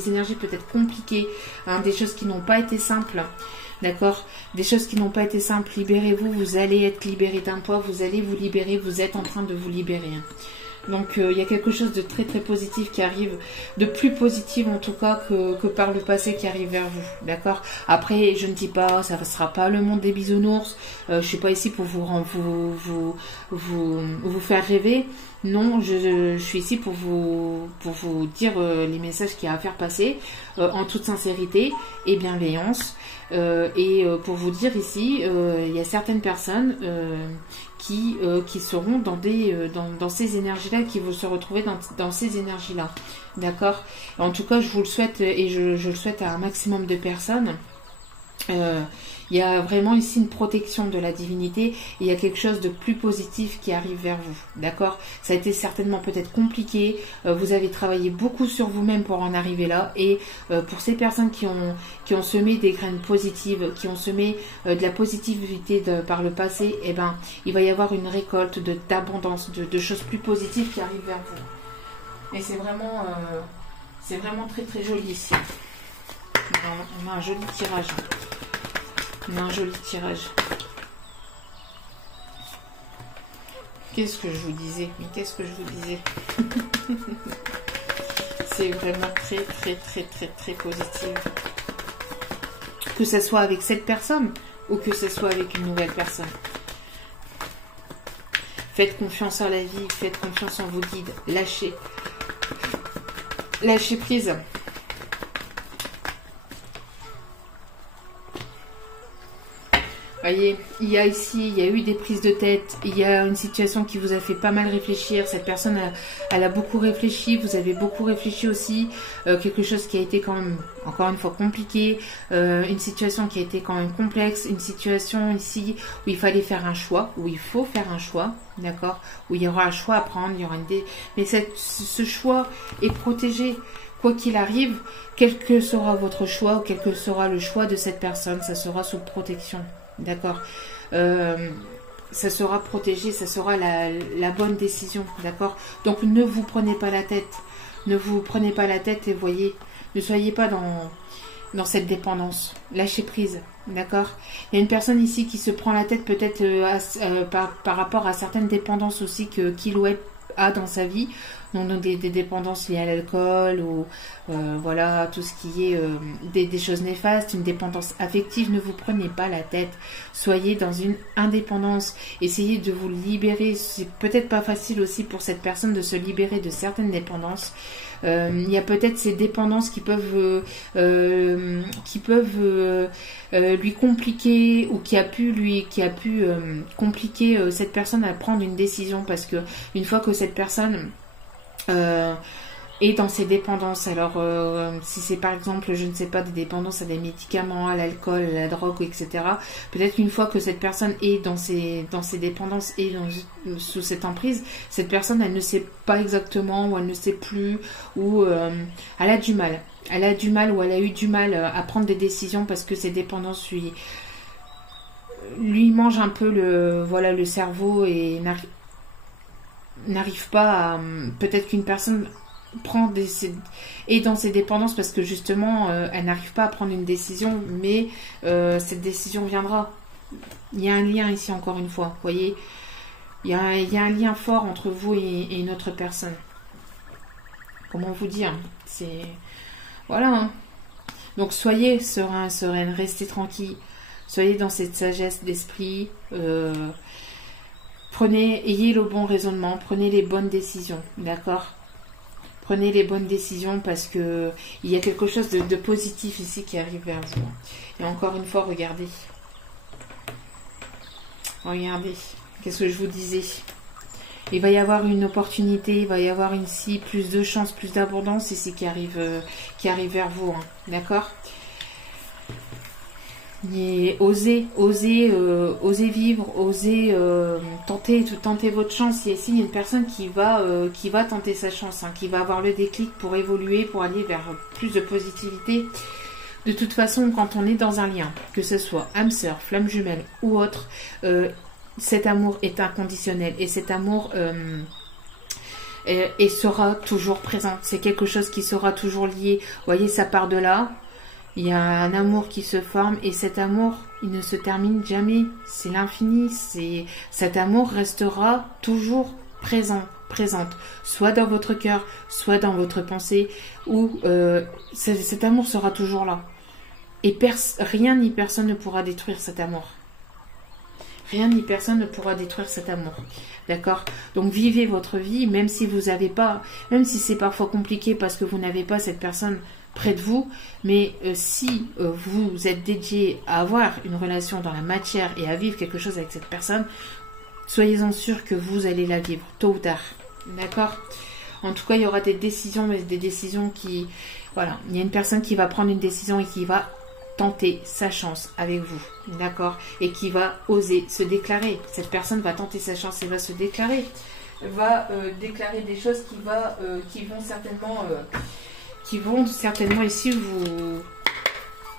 énergies peut-être compliquées, hein, des choses qui n'ont pas été simples. D'accord? Des choses qui n'ont pas été simples. Libérez-vous. Vous allez être libéré d'un poids. Vous allez vous libérer. Vous êtes en train de vous libérer. Hein. Donc, il y a quelque chose de très très positif qui arrive, de plus positif en tout cas que par le passé qui arrive vers vous, d'accord? Après, je ne dis pas, ça ne sera pas le monde des bisounours, je suis pas ici pour vous faire rêver, non, je suis ici pour vous dire les messages qu'il y a à faire passer, en toute sincérité et bienveillance, et pour vous dire ici, il y a certaines personnes qui seront dans ces énergies-là, qui vont se retrouver dans ces énergies-là. D'accord? En tout cas, je vous le souhaite et je le souhaite à un maximum de personnes. Il y a vraiment ici une protection de la divinité et il y a quelque chose de plus positif qui arrive vers vous. D'accord? Ça a été certainement peut-être compliqué. Vous avez travaillé beaucoup sur vous-même pour en arriver là. Et pour ces personnes qui ont semé des graines positives, qui ont semé de la positivité par le passé, eh ben, il va y avoir une récolte d'abondance, de choses plus positives qui arrivent vers vous. Et c'est vraiment très très joli ici. On a un joli tirage. On a un joli tirage. Qu'est-ce que je vous disais? Mais qu'est-ce que je vous disais? C'est vraiment très, très, très, très, très positif. Que ce soit avec cette personne ou que ce soit avec une nouvelle personne. Faites confiance en la vie, faites confiance en vos guides. Lâchez. Lâchez prise. Voyez, il y a eu des prises de tête, il y a une situation qui vous a fait pas mal réfléchir, cette personne, elle a beaucoup réfléchi, vous avez beaucoup réfléchi aussi, quelque chose qui a été quand même, encore une fois, compliqué, une situation qui a été quand même complexe, une situation ici où il fallait faire un choix, où il faut faire un choix, d'accord, où il y aura un choix à prendre, il y aura mais ce choix est protégé. Quoi qu'il arrive, quel que sera votre choix ou quel que sera le choix de cette personne, ça sera sous protection. D'accord, ça sera protégé, ça sera la bonne décision, d'accord. Donc ne vous prenez pas la tête, ne vous prenez pas la tête et voyez, ne soyez pas dans cette dépendance, lâchez prise, d'accord. Il y a une personne ici qui se prend la tête peut-être par rapport à certaines dépendances aussi qu'il ou elle a dans sa vie, donc des dépendances liées à l'alcool ou voilà, tout ce qui est des choses néfastes, une dépendance affective. Ne vous prenez pas la tête, soyez dans une indépendance, essayez de vous libérer. C'est peut-être pas facile aussi pour cette personne de se libérer de certaines dépendances. Il y a peut-être ces dépendances qui peuvent lui compliquer ou qui a pu compliquer cette personne à prendre une décision, parce que une fois que cette personne et dans ses dépendances, alors si c'est par exemple, je ne sais pas, des dépendances à des médicaments, à l'alcool, à la drogue, etc. Peut-être qu'une fois que cette personne est dans ses dépendances et sous cette emprise, cette personne, elle ne sait pas exactement, ou elle ne sait plus, ou elle a du mal. Elle a du mal, ou elle a eu du mal à prendre des décisions parce que ses dépendances lui mangent un peu le cerveau et n'arrive pas à... Peut-être qu'une personne est dans ses dépendances parce que justement, elle n'arrive pas à prendre une décision, mais cette décision viendra. Il y a un lien ici, encore une fois. Vous voyez, il y a un lien fort entre vous et une autre personne. Comment vous dire? C'est... Voilà. Hein. Donc, soyez serein, sereine, restez tranquille. Soyez dans cette sagesse d'esprit. Ayez le bon raisonnement. Prenez les bonnes décisions. D'accord? Prenez les bonnes décisions parce que il y a quelque chose de positif ici qui arrive vers vous. Et encore une fois, regardez. Regardez. Qu'est-ce que je vous disais? Il va y avoir une opportunité, il va y avoir ici plus de chance, plus d'abondance ici qui arrive vers vous. Hein. D'accord? Et osez vivre, osez tenter votre chance. Et ici, il y a une personne qui va tenter sa chance, hein, qui va avoir le déclic pour évoluer, pour aller vers plus de positivité. De toute façon, quand on est dans un lien, que ce soit âme sœur, flamme jumelle ou autre, cet amour est inconditionnel et cet amour et sera toujours présent. C'est quelque chose qui sera toujours lié. Vous voyez, ça part de là. Il y a un amour qui se forme et cet amour, il ne se termine jamais. C'est l'infini. Cet amour restera toujours présente, soit dans votre cœur, soit dans votre pensée, ou cet amour sera toujours là. Et rien ni personne ne pourra détruire cet amour. Rien ni personne ne pourra détruire cet amour. D'accord? Donc vivez votre vie, même si vous n'avez pas, même si c'est parfois compliqué parce que vous n'avez pas cette personne près de vous, mais si vous êtes dédié à avoir une relation dans la matière et à vivre quelque chose avec cette personne, soyez-en sûrs que vous allez la vivre, tôt ou tard. D'accord? En tout cas, il y aura des décisions, mais des décisions qui... Voilà, il y a une personne qui va prendre une décision et qui va tenter sa chance avec vous, d'accord? Et qui va oser se déclarer. Cette personne va tenter sa chance et va se déclarer. Va déclarer des choses qui vont certainement ici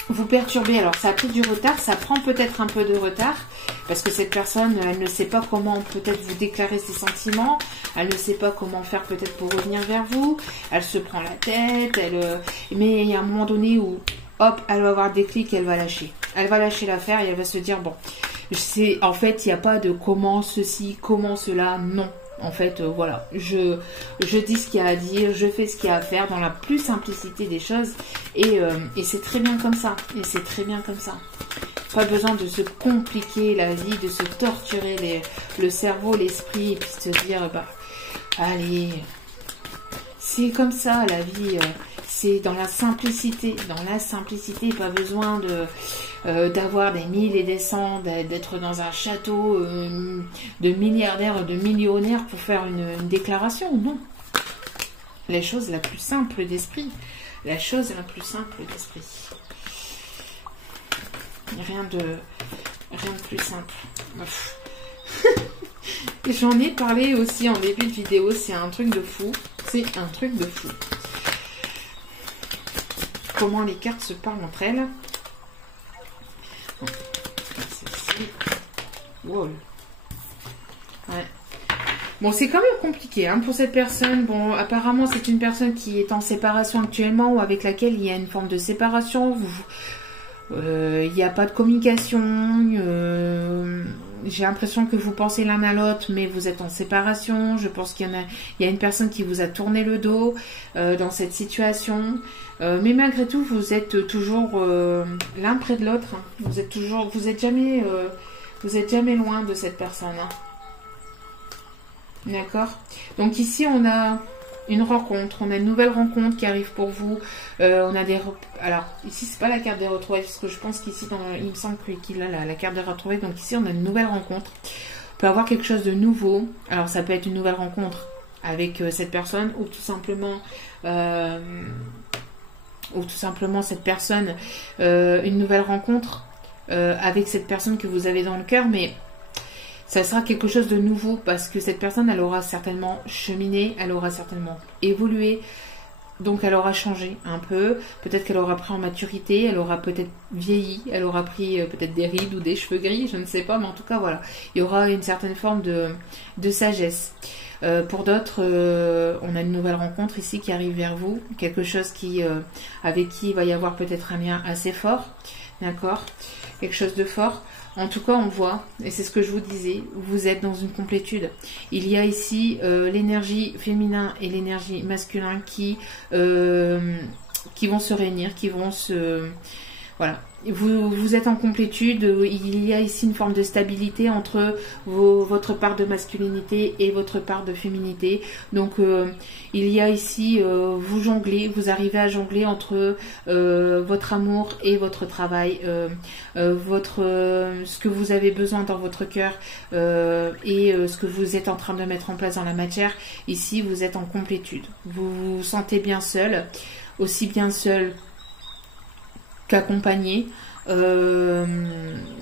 vous perturber. Alors ça a pris du retard, ça prend peut-être un peu de retard, parce que cette personne, elle ne sait pas comment peut-être vous déclarer ses sentiments, elle ne sait pas comment faire peut-être pour revenir vers vous, elle se prend la tête, mais il y a un moment donné où, hop, elle va avoir des clics, elle va lâcher. Elle va lâcher l'affaire et elle va se dire, bon, en fait, il n'y a pas de comment ceci, comment cela, non. En fait, voilà, je dis ce qu'il y a à dire, je fais ce qu'il y a à faire dans la plus simplicité des choses et c'est très bien comme ça. Et c'est très bien comme ça. Pas besoin de se compliquer la vie, de se torturer le cerveau, l'esprit et puis se dire, bah, allez, c'est comme ça la vie. C'est dans la simplicité, pas besoin d'avoir des mille et des cents, d'être dans un château de milliardaires, de millionnaires pour faire une déclaration, non. La chose la plus simple d'esprit, rien de plus simple. J'en ai parlé aussi en début de vidéo, c'est un truc de fou, Comment les cartes se parlent entre elles. Bon, celle-ci. Wow. Ouais. Bon, c'est quand même compliqué hein, pour cette personne. Bon, apparemment, c'est une personne qui est en séparation actuellement ou avec laquelle il y a une forme de séparation. Il n'y a pas de communication. J'ai l'impression que vous pensez l'un à l'autre, mais vous êtes en séparation. Je pense qu'il y a une personne qui vous a tourné le dos dans cette situation. Mais malgré tout, vous êtes toujours l'un près de l'autre. Hein. Vous êtes jamais loin de cette personne. Hein. D'accord. Donc ici, on a une rencontre, on a une nouvelle rencontre qui arrive pour vous. On a alors ici, c'est pas la carte des retrouvailles, parce que je pense qu'ici, il me semble qu'il a la carte des retrouvailles. Donc ici, on a une nouvelle rencontre. On peut avoir quelque chose de nouveau. Alors ça peut être une nouvelle rencontre avec cette personne, ou tout simplement cette personne, une nouvelle rencontre avec cette personne que vous avez dans le cœur, mais ça sera quelque chose de nouveau parce que cette personne, elle aura certainement cheminé, elle aura certainement évolué, Donc elle aura changé un peu, peut-être qu'elle aura pris en maturité, elle aura peut-être vieilli, elle aura pris peut-être des rides ou des cheveux gris, je ne sais pas, mais en tout cas voilà, il y aura une certaine forme de sagesse. Pour d'autres, on a une nouvelle rencontre ici qui arrive vers vous, quelque chose avec qui il va y avoir peut-être un lien assez fort, d'accord, quelque chose de fort. En tout cas, on voit, et c'est ce que je vous disais, vous êtes dans une complétude. Il y a ici l'énergie féminin et l'énergie masculine qui vont se réunir, qui vont se... Voilà. Vous êtes en complétude, il y a ici une forme de stabilité entre votre part de masculinité et votre part de féminité. Donc il y a ici, vous jonglez, vous arrivez à jongler entre votre amour et votre travail, ce que vous avez besoin dans votre cœur et ce que vous êtes en train de mettre en place dans la matière. Ici, vous êtes en complétude. Vous vous sentez bien seul, aussi bien seul qu'accompagné.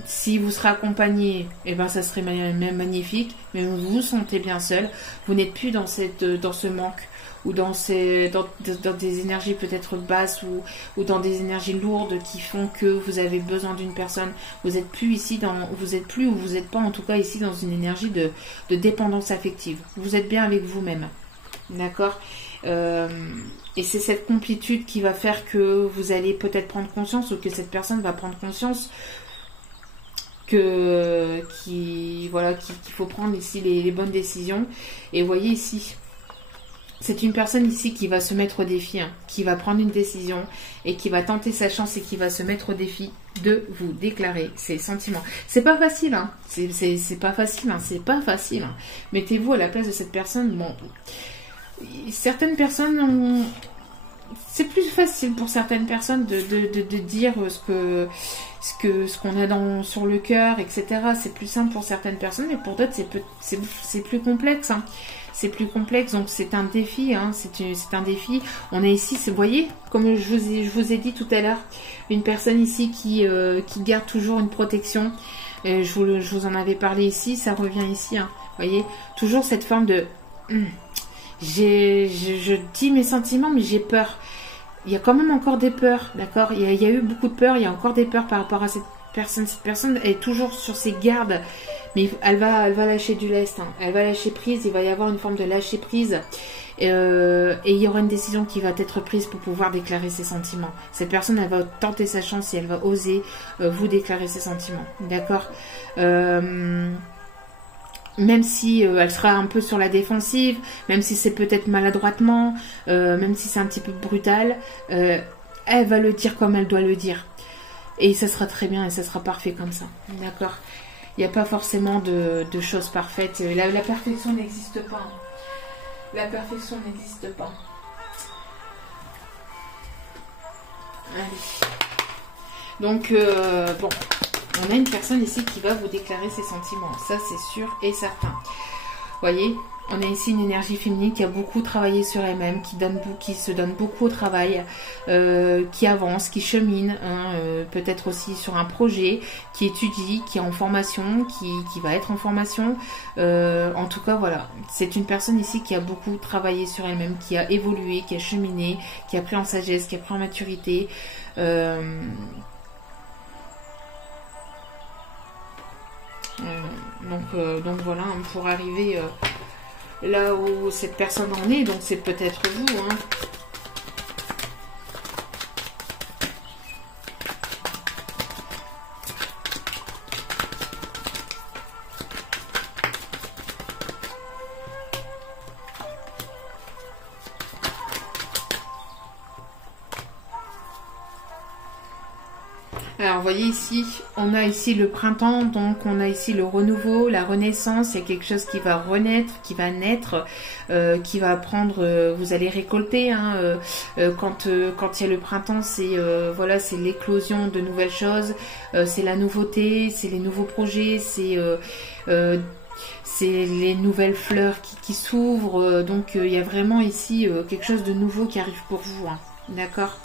Si vous serez accompagné, eh ben ça serait même magnifique, mais vous vous sentez bien seul, vous n'êtes plus dans ce manque ou dans des énergies peut-être basses ou dans des énergies lourdes qui font que vous avez besoin d'une personne. Vous n'êtes plus ou vous n'êtes pas en tout cas ici dans une énergie de dépendance affective. Vous êtes bien avec vous-même, d'accord. Et c'est cette complétude qui va faire que vous allez peut-être prendre conscience ou que cette personne va prendre conscience qu'il faut prendre ici les bonnes décisions. Et vous voyez ici, c'est une personne ici qui va se mettre au défi, hein, qui va prendre une décision et qui va tenter sa chance et qui va se mettre au défi de vous déclarer ses sentiments. C'est pas facile, hein. C'est pas facile, hein. C'est pas facile, hein. Mettez-vous à la place de cette personne. Bon, certaines personnes c'est plus facile pour certaines personnes de dire ce qu'on a sur le cœur, etc. C'est plus simple pour certaines personnes, mais pour d'autres c'est plus complexe, hein. C'est plus complexe, donc c'est un défi, hein. C'est un défi. On est ici, vous voyez, comme je vous ai dit tout à l'heure, une personne ici qui garde toujours une protection. Je vous en avais parlé ici, ça revient ici, hein. Vous voyez, toujours cette forme de je dis mes sentiments, mais j'ai peur. Il y a quand même encore des peurs, d'accord. Il y a eu beaucoup de peurs, il y a encore des peurs par rapport à cette personne. Cette personne est toujours sur ses gardes, mais elle va lâcher du lest, hein. Elle va lâcher prise, il va y avoir une forme de lâcher prise. Et il y aura une décision qui va être prise pour pouvoir déclarer ses sentiments. Cette personne, elle va tenter sa chance et elle va oser vous déclarer ses sentiments, d'accord. Même si elle sera un peu sur la défensive, même si c'est peut-être maladroitement, même si c'est un petit peu brutal, elle va le dire comme elle doit le dire. Et ça sera très bien et ça sera parfait comme ça. D'accord. Il n'y a pas forcément de choses parfaites. La perfection n'existe pas. La perfection n'existe pas. Allez. Donc, bon. On a une personne ici qui va vous déclarer ses sentiments. Ça, c'est sûr et certain. Vous voyez, on a ici une énergie féminine qui a beaucoup travaillé sur elle-même, qui se donne beaucoup au travail, qui avance, qui chemine, hein, peut-être aussi sur un projet, qui étudie, qui est en formation, qui va être en formation. En tout cas, voilà. C'est une personne ici qui a beaucoup travaillé sur elle-même, qui a évolué, qui a cheminé, qui a pris en sagesse, qui a pris en maturité. Donc voilà, pour arriver là où cette personne en est, donc c'est peut-être vous, hein. Alors, vous voyez ici, on a ici le printemps, donc on a ici le renouveau, la renaissance. Il y a quelque chose qui va renaître, qui va naître, qui va prendre, vous allez récolter, hein, quand il y a le printemps, c'est voilà, c'est l'éclosion de nouvelles choses, c'est la nouveauté, c'est les nouveaux projets, c'est les nouvelles fleurs qui s'ouvrent. Donc il y a vraiment ici quelque chose de nouveau qui arrive pour vous, hein, d'accord.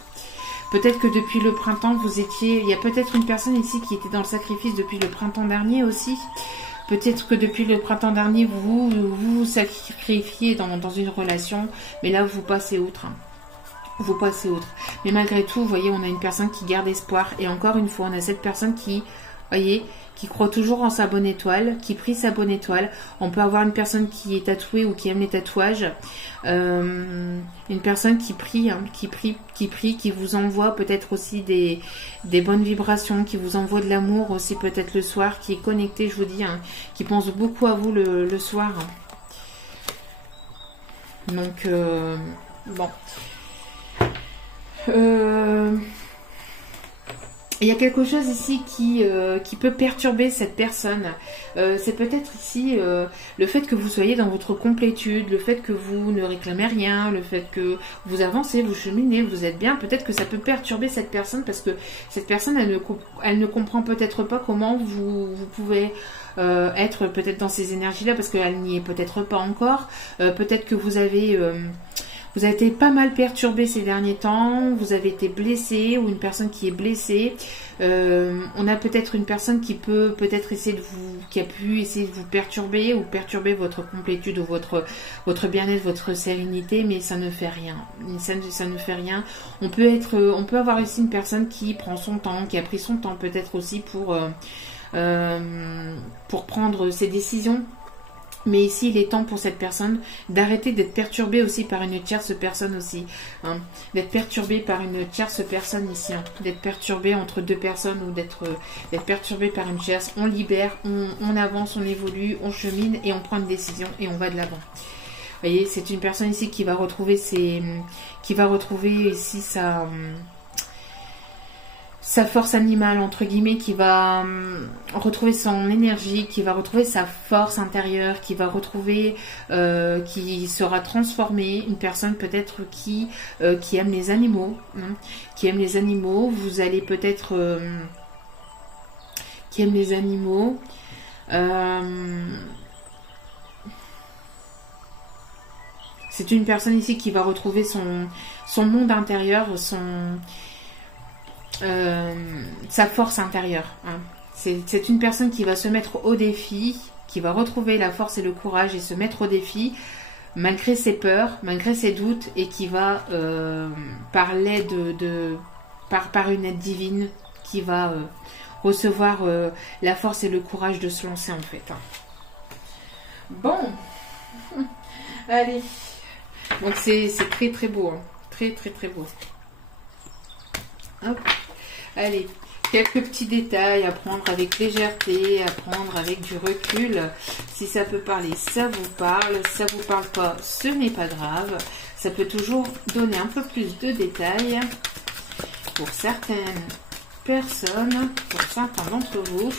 Peut-être que depuis le printemps, il y a peut-être une personne ici qui était dans le sacrifice depuis le printemps dernier aussi. Peut-être que depuis le printemps dernier, vous sacrifiez dans une relation, mais là, vous passez outre. vous passez outre. Mais malgré tout, vous voyez, on a une personne qui garde espoir. Et encore une fois, on a cette personne qui, voyez, qui croit toujours en sa bonne étoile, qui prie sa bonne étoile. On peut avoir une personne qui est tatouée ou qui aime les tatouages. Une personne qui prie, hein, qui prie, qui vous envoie peut-être aussi des bonnes vibrations, qui vous envoie de l'amour aussi peut-être le soir, qui est connecté, je vous dis, hein, qui pense beaucoup à vous le soir. Donc, bon. Il y a quelque chose ici qui peut perturber cette personne. C'est peut-être ici le fait que vous soyez dans votre complétude, le fait que vous ne réclamez rien, le fait que vous avancez, vous cheminez, vous êtes bien. Peut-être que ça peut perturber cette personne parce que cette personne, elle ne comprend peut-être pas comment vous pouvez être peut-être dans ces énergies-là parce qu'elle n'y est peut-être pas encore. Peut-être que vous avez été pas mal perturbé ces derniers temps, vous avez été blessé ou une personne qui est blessée. On a peut-être une personne qui peut peut-être essayer de qui a pu essayer de vous perturber ou perturber votre complétude ou votre bien-être, votre sérénité, mais ça ne fait rien. Ça ne fait rien. On peut avoir ici une personne qui prend son temps, qui a pris son temps peut-être aussi pour prendre ses décisions. Mais ici, il est temps pour cette personne d'arrêter d'être perturbée aussi par une tierce personne aussi. Hein. D'être perturbée par une tierce personne ici. Hein. D'être perturbée entre deux personnes ou d'être perturbée par une tierce. On libère, on avance, on évolue, on chemine et on prend une décision et on va de l'avant. Vous voyez, c'est une personne ici qui va retrouver ici sa force animale, entre guillemets, qui va retrouver son énergie, qui va retrouver sa force intérieure, qui va retrouver, qui sera transformée, une personne peut-être qui aime les animaux, hein, qui aime les animaux, vous allez peut-être, qui aime les animaux, c'est une personne ici qui va retrouver son monde intérieur, sa force intérieure. Hein. C'est une personne qui va se mettre au défi, qui va retrouver la force et le courage et se mettre au défi malgré ses peurs, malgré ses doutes et qui va par l'aide par une aide divine qui va recevoir la force et le courage de se lancer en fait. Hein. Bon, allez, donc c'est très très beau, hein. Très très très beau. Hop. Allez, quelques petits détails à prendre avec légèreté, à prendre avec du recul. Si ça peut parler, ça vous parle. Si ça vous parle pas, ce n'est pas grave. Ça peut toujours donner un peu plus de détails pour certaines personnes, pour certains d'entre vous.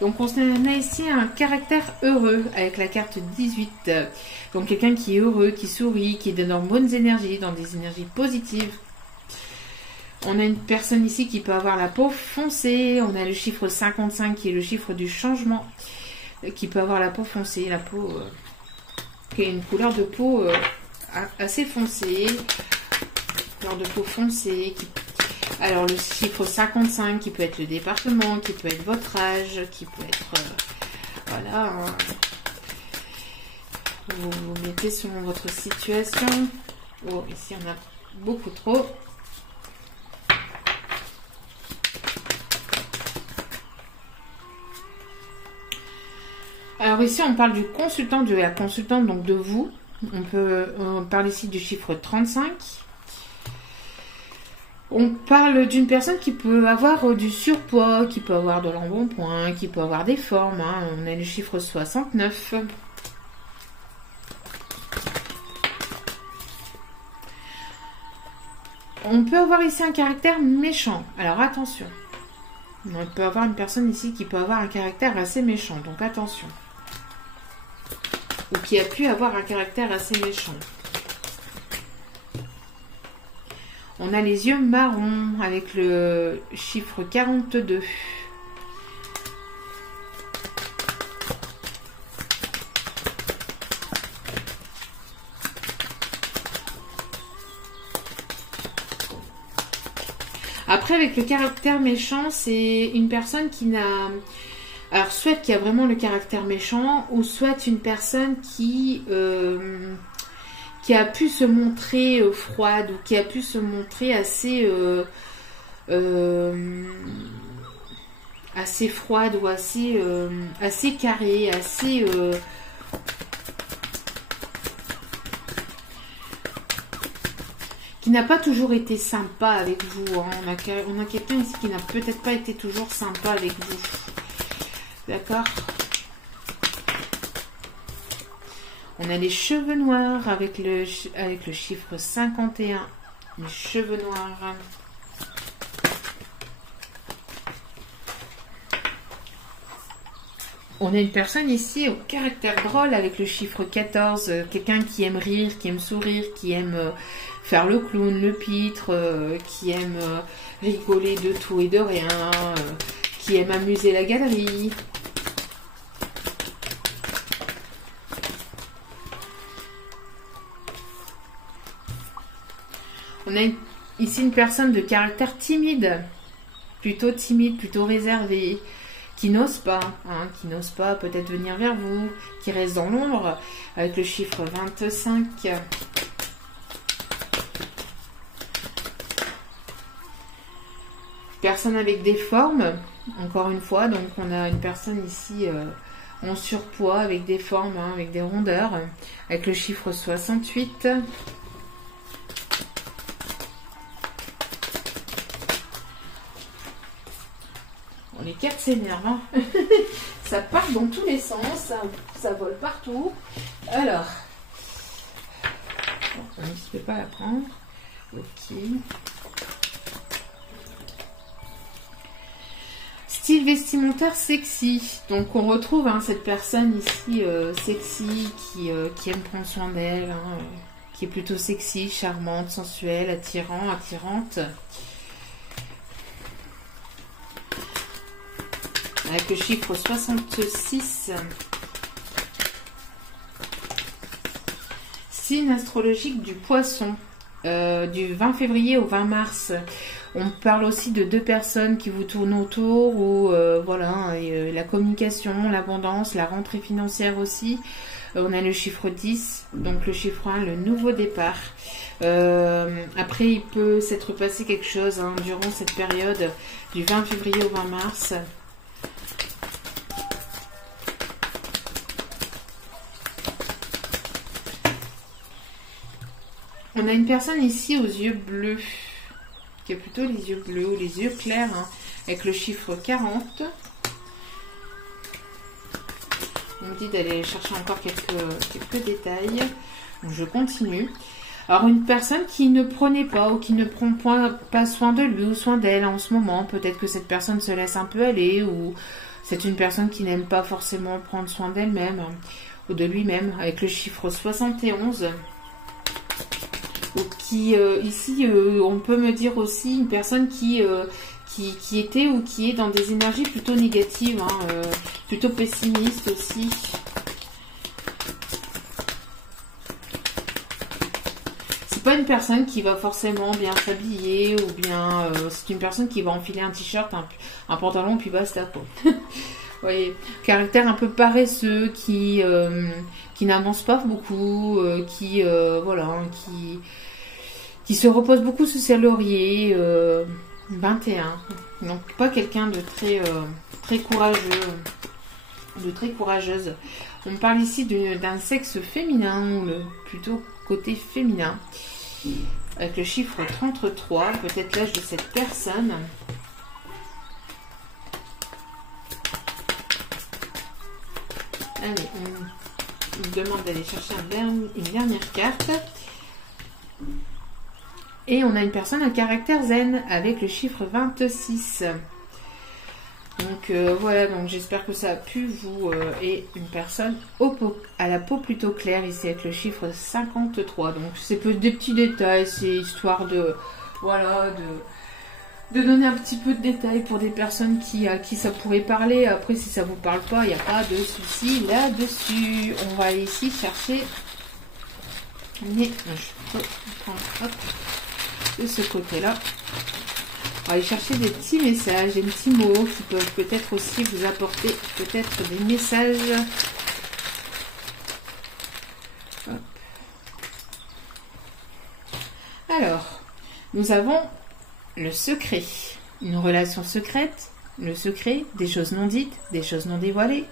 Donc on a ici un caractère heureux avec la carte 18. Donc quelqu'un qui est heureux, qui sourit, qui est dans de bonnes énergies, dans des énergies positives. On a une personne ici qui peut avoir la peau foncée. On a le chiffre 55 qui est le chiffre du changement. Qui peut avoir la peau foncée. La peau qui a une couleur de peau assez foncée. Couleur de peau foncée. Alors le chiffre 55 qui peut être le département. Qui peut être votre âge. Qui peut être... voilà. Vous vous mettez selon votre situation. Oh, ici on a beaucoup trop. Alors ici, on parle du consultant, de la consultante, donc de vous. On parle ici du chiffre 35. On parle d'une personne qui peut avoir du surpoids, qui peut avoir de l'embonpoint, qui peut avoir des formes. Hein. On a le chiffre 69. On peut avoir ici un caractère méchant. Alors attention. On peut avoir une personne ici qui peut avoir un caractère assez méchant. Donc attention. Ou qui a pu avoir un caractère assez méchant. On a les yeux marrons avec le chiffre 42. Après, avec le caractère méchant, c'est une personne qui n'a... Alors, soit qui a vraiment le caractère méchant, ou soit une personne qui qui a pu se montrer froide ou qui a pu se montrer assez assez froide ou assez assez carrée, assez qui n'a pas toujours été sympa avec vous. Hein. On a quelqu'un ici qui n'a peut-être pas été toujours sympa avec vous. D'accord? On a les cheveux noirs avec le chiffre 51. Les cheveux noirs. On a une personne ici au caractère drôle avec le chiffre 14. Quelqu'un qui aime rire, qui aime sourire, qui aime faire le clown, le pitre, qui aime rigoler de tout et de rien, qui aime amuser la galerie. On a ici une personne de caractère timide, plutôt réservé, qui n'ose pas, hein, peut-être venir vers vous, qui reste dans l'ombre, avec le chiffre 25. Personne avec des formes, encore une fois, donc on a une personne ici en surpoids, avec des formes, hein, avec des rondeurs, avec le chiffre 68. Les cartes s'énervent, hein. Ça part dans tous les sens, ça vole partout. Alors, on ne peut pas la prendre. Ok. Style vestimentaire sexy. Donc on retrouve hein, cette personne ici sexy qui aime prendre soin d'elle, hein, qui est plutôt sexy, charmante, sensuelle, attirante. Avec le chiffre 66. Signe astrologique du poisson, du 20 février au 20 mars. On parle aussi de deux personnes qui vous tournent autour, ou voilà, la communication, l'abondance, la rentrée financière aussi. On a le chiffre 10, donc le chiffre 1, le nouveau départ. Après, il peut s'être passé quelque chose hein, durant cette période du 20 février au 20 mars. On a une personne ici aux yeux bleus, qui a plutôt les yeux bleus ou les yeux clairs, hein, avec le chiffre 40. On me dit d'aller chercher encore quelques détails. Donc je continue. Alors une personne qui ne prenait pas ou qui ne prend pas soin de lui ou soin d'elle en ce moment, peut-être que cette personne se laisse un peu aller, ou c'est une personne qui n'aime pas forcément prendre soin d'elle-même ou de lui-même, avec le chiffre 71. Qui ici on peut me dire aussi une personne qui était ou qui est dans des énergies plutôt négatives, hein, plutôt pessimistes aussi. C'est pas une personne qui va forcément bien s'habiller ou bien c'est une personne qui va enfiler un t-shirt, un pantalon puis basta quoi. Vous voyez, caractère un peu paresseux qui n'avance pas beaucoup, voilà, qui se repose beaucoup sous ses lauriers. 21. Donc pas quelqu'un de très courageux, de très courageuse. On parle ici d'un sexe féminin, ou plutôt côté féminin, avec le chiffre 33, peut-être l'âge de cette personne. Allez, on me demande d'aller chercher une dernière carte. Et on a une personne à caractère zen avec le chiffre 26. Donc voilà, donc j'espère que ça a pu vous... et une personne à la peau plutôt claire ici avec le chiffre 53. Donc c'est des petits détails, c'est histoire de... Voilà, de donner un petit peu de détails pour des personnes à qui ça pourrait parler. Après, si ça vous parle pas, il n'y a pas de souci là-dessus. On va aller ici chercher... Mais je peux prendre... Hop, de ce côté-là. On va aller chercher des petits messages, des petits mots qui peuvent peut-être aussi vous apporter peut-être des messages. Hop. Alors, nous avons le secret, une relation secrète, le secret, des choses non dites, des choses non dévoilées.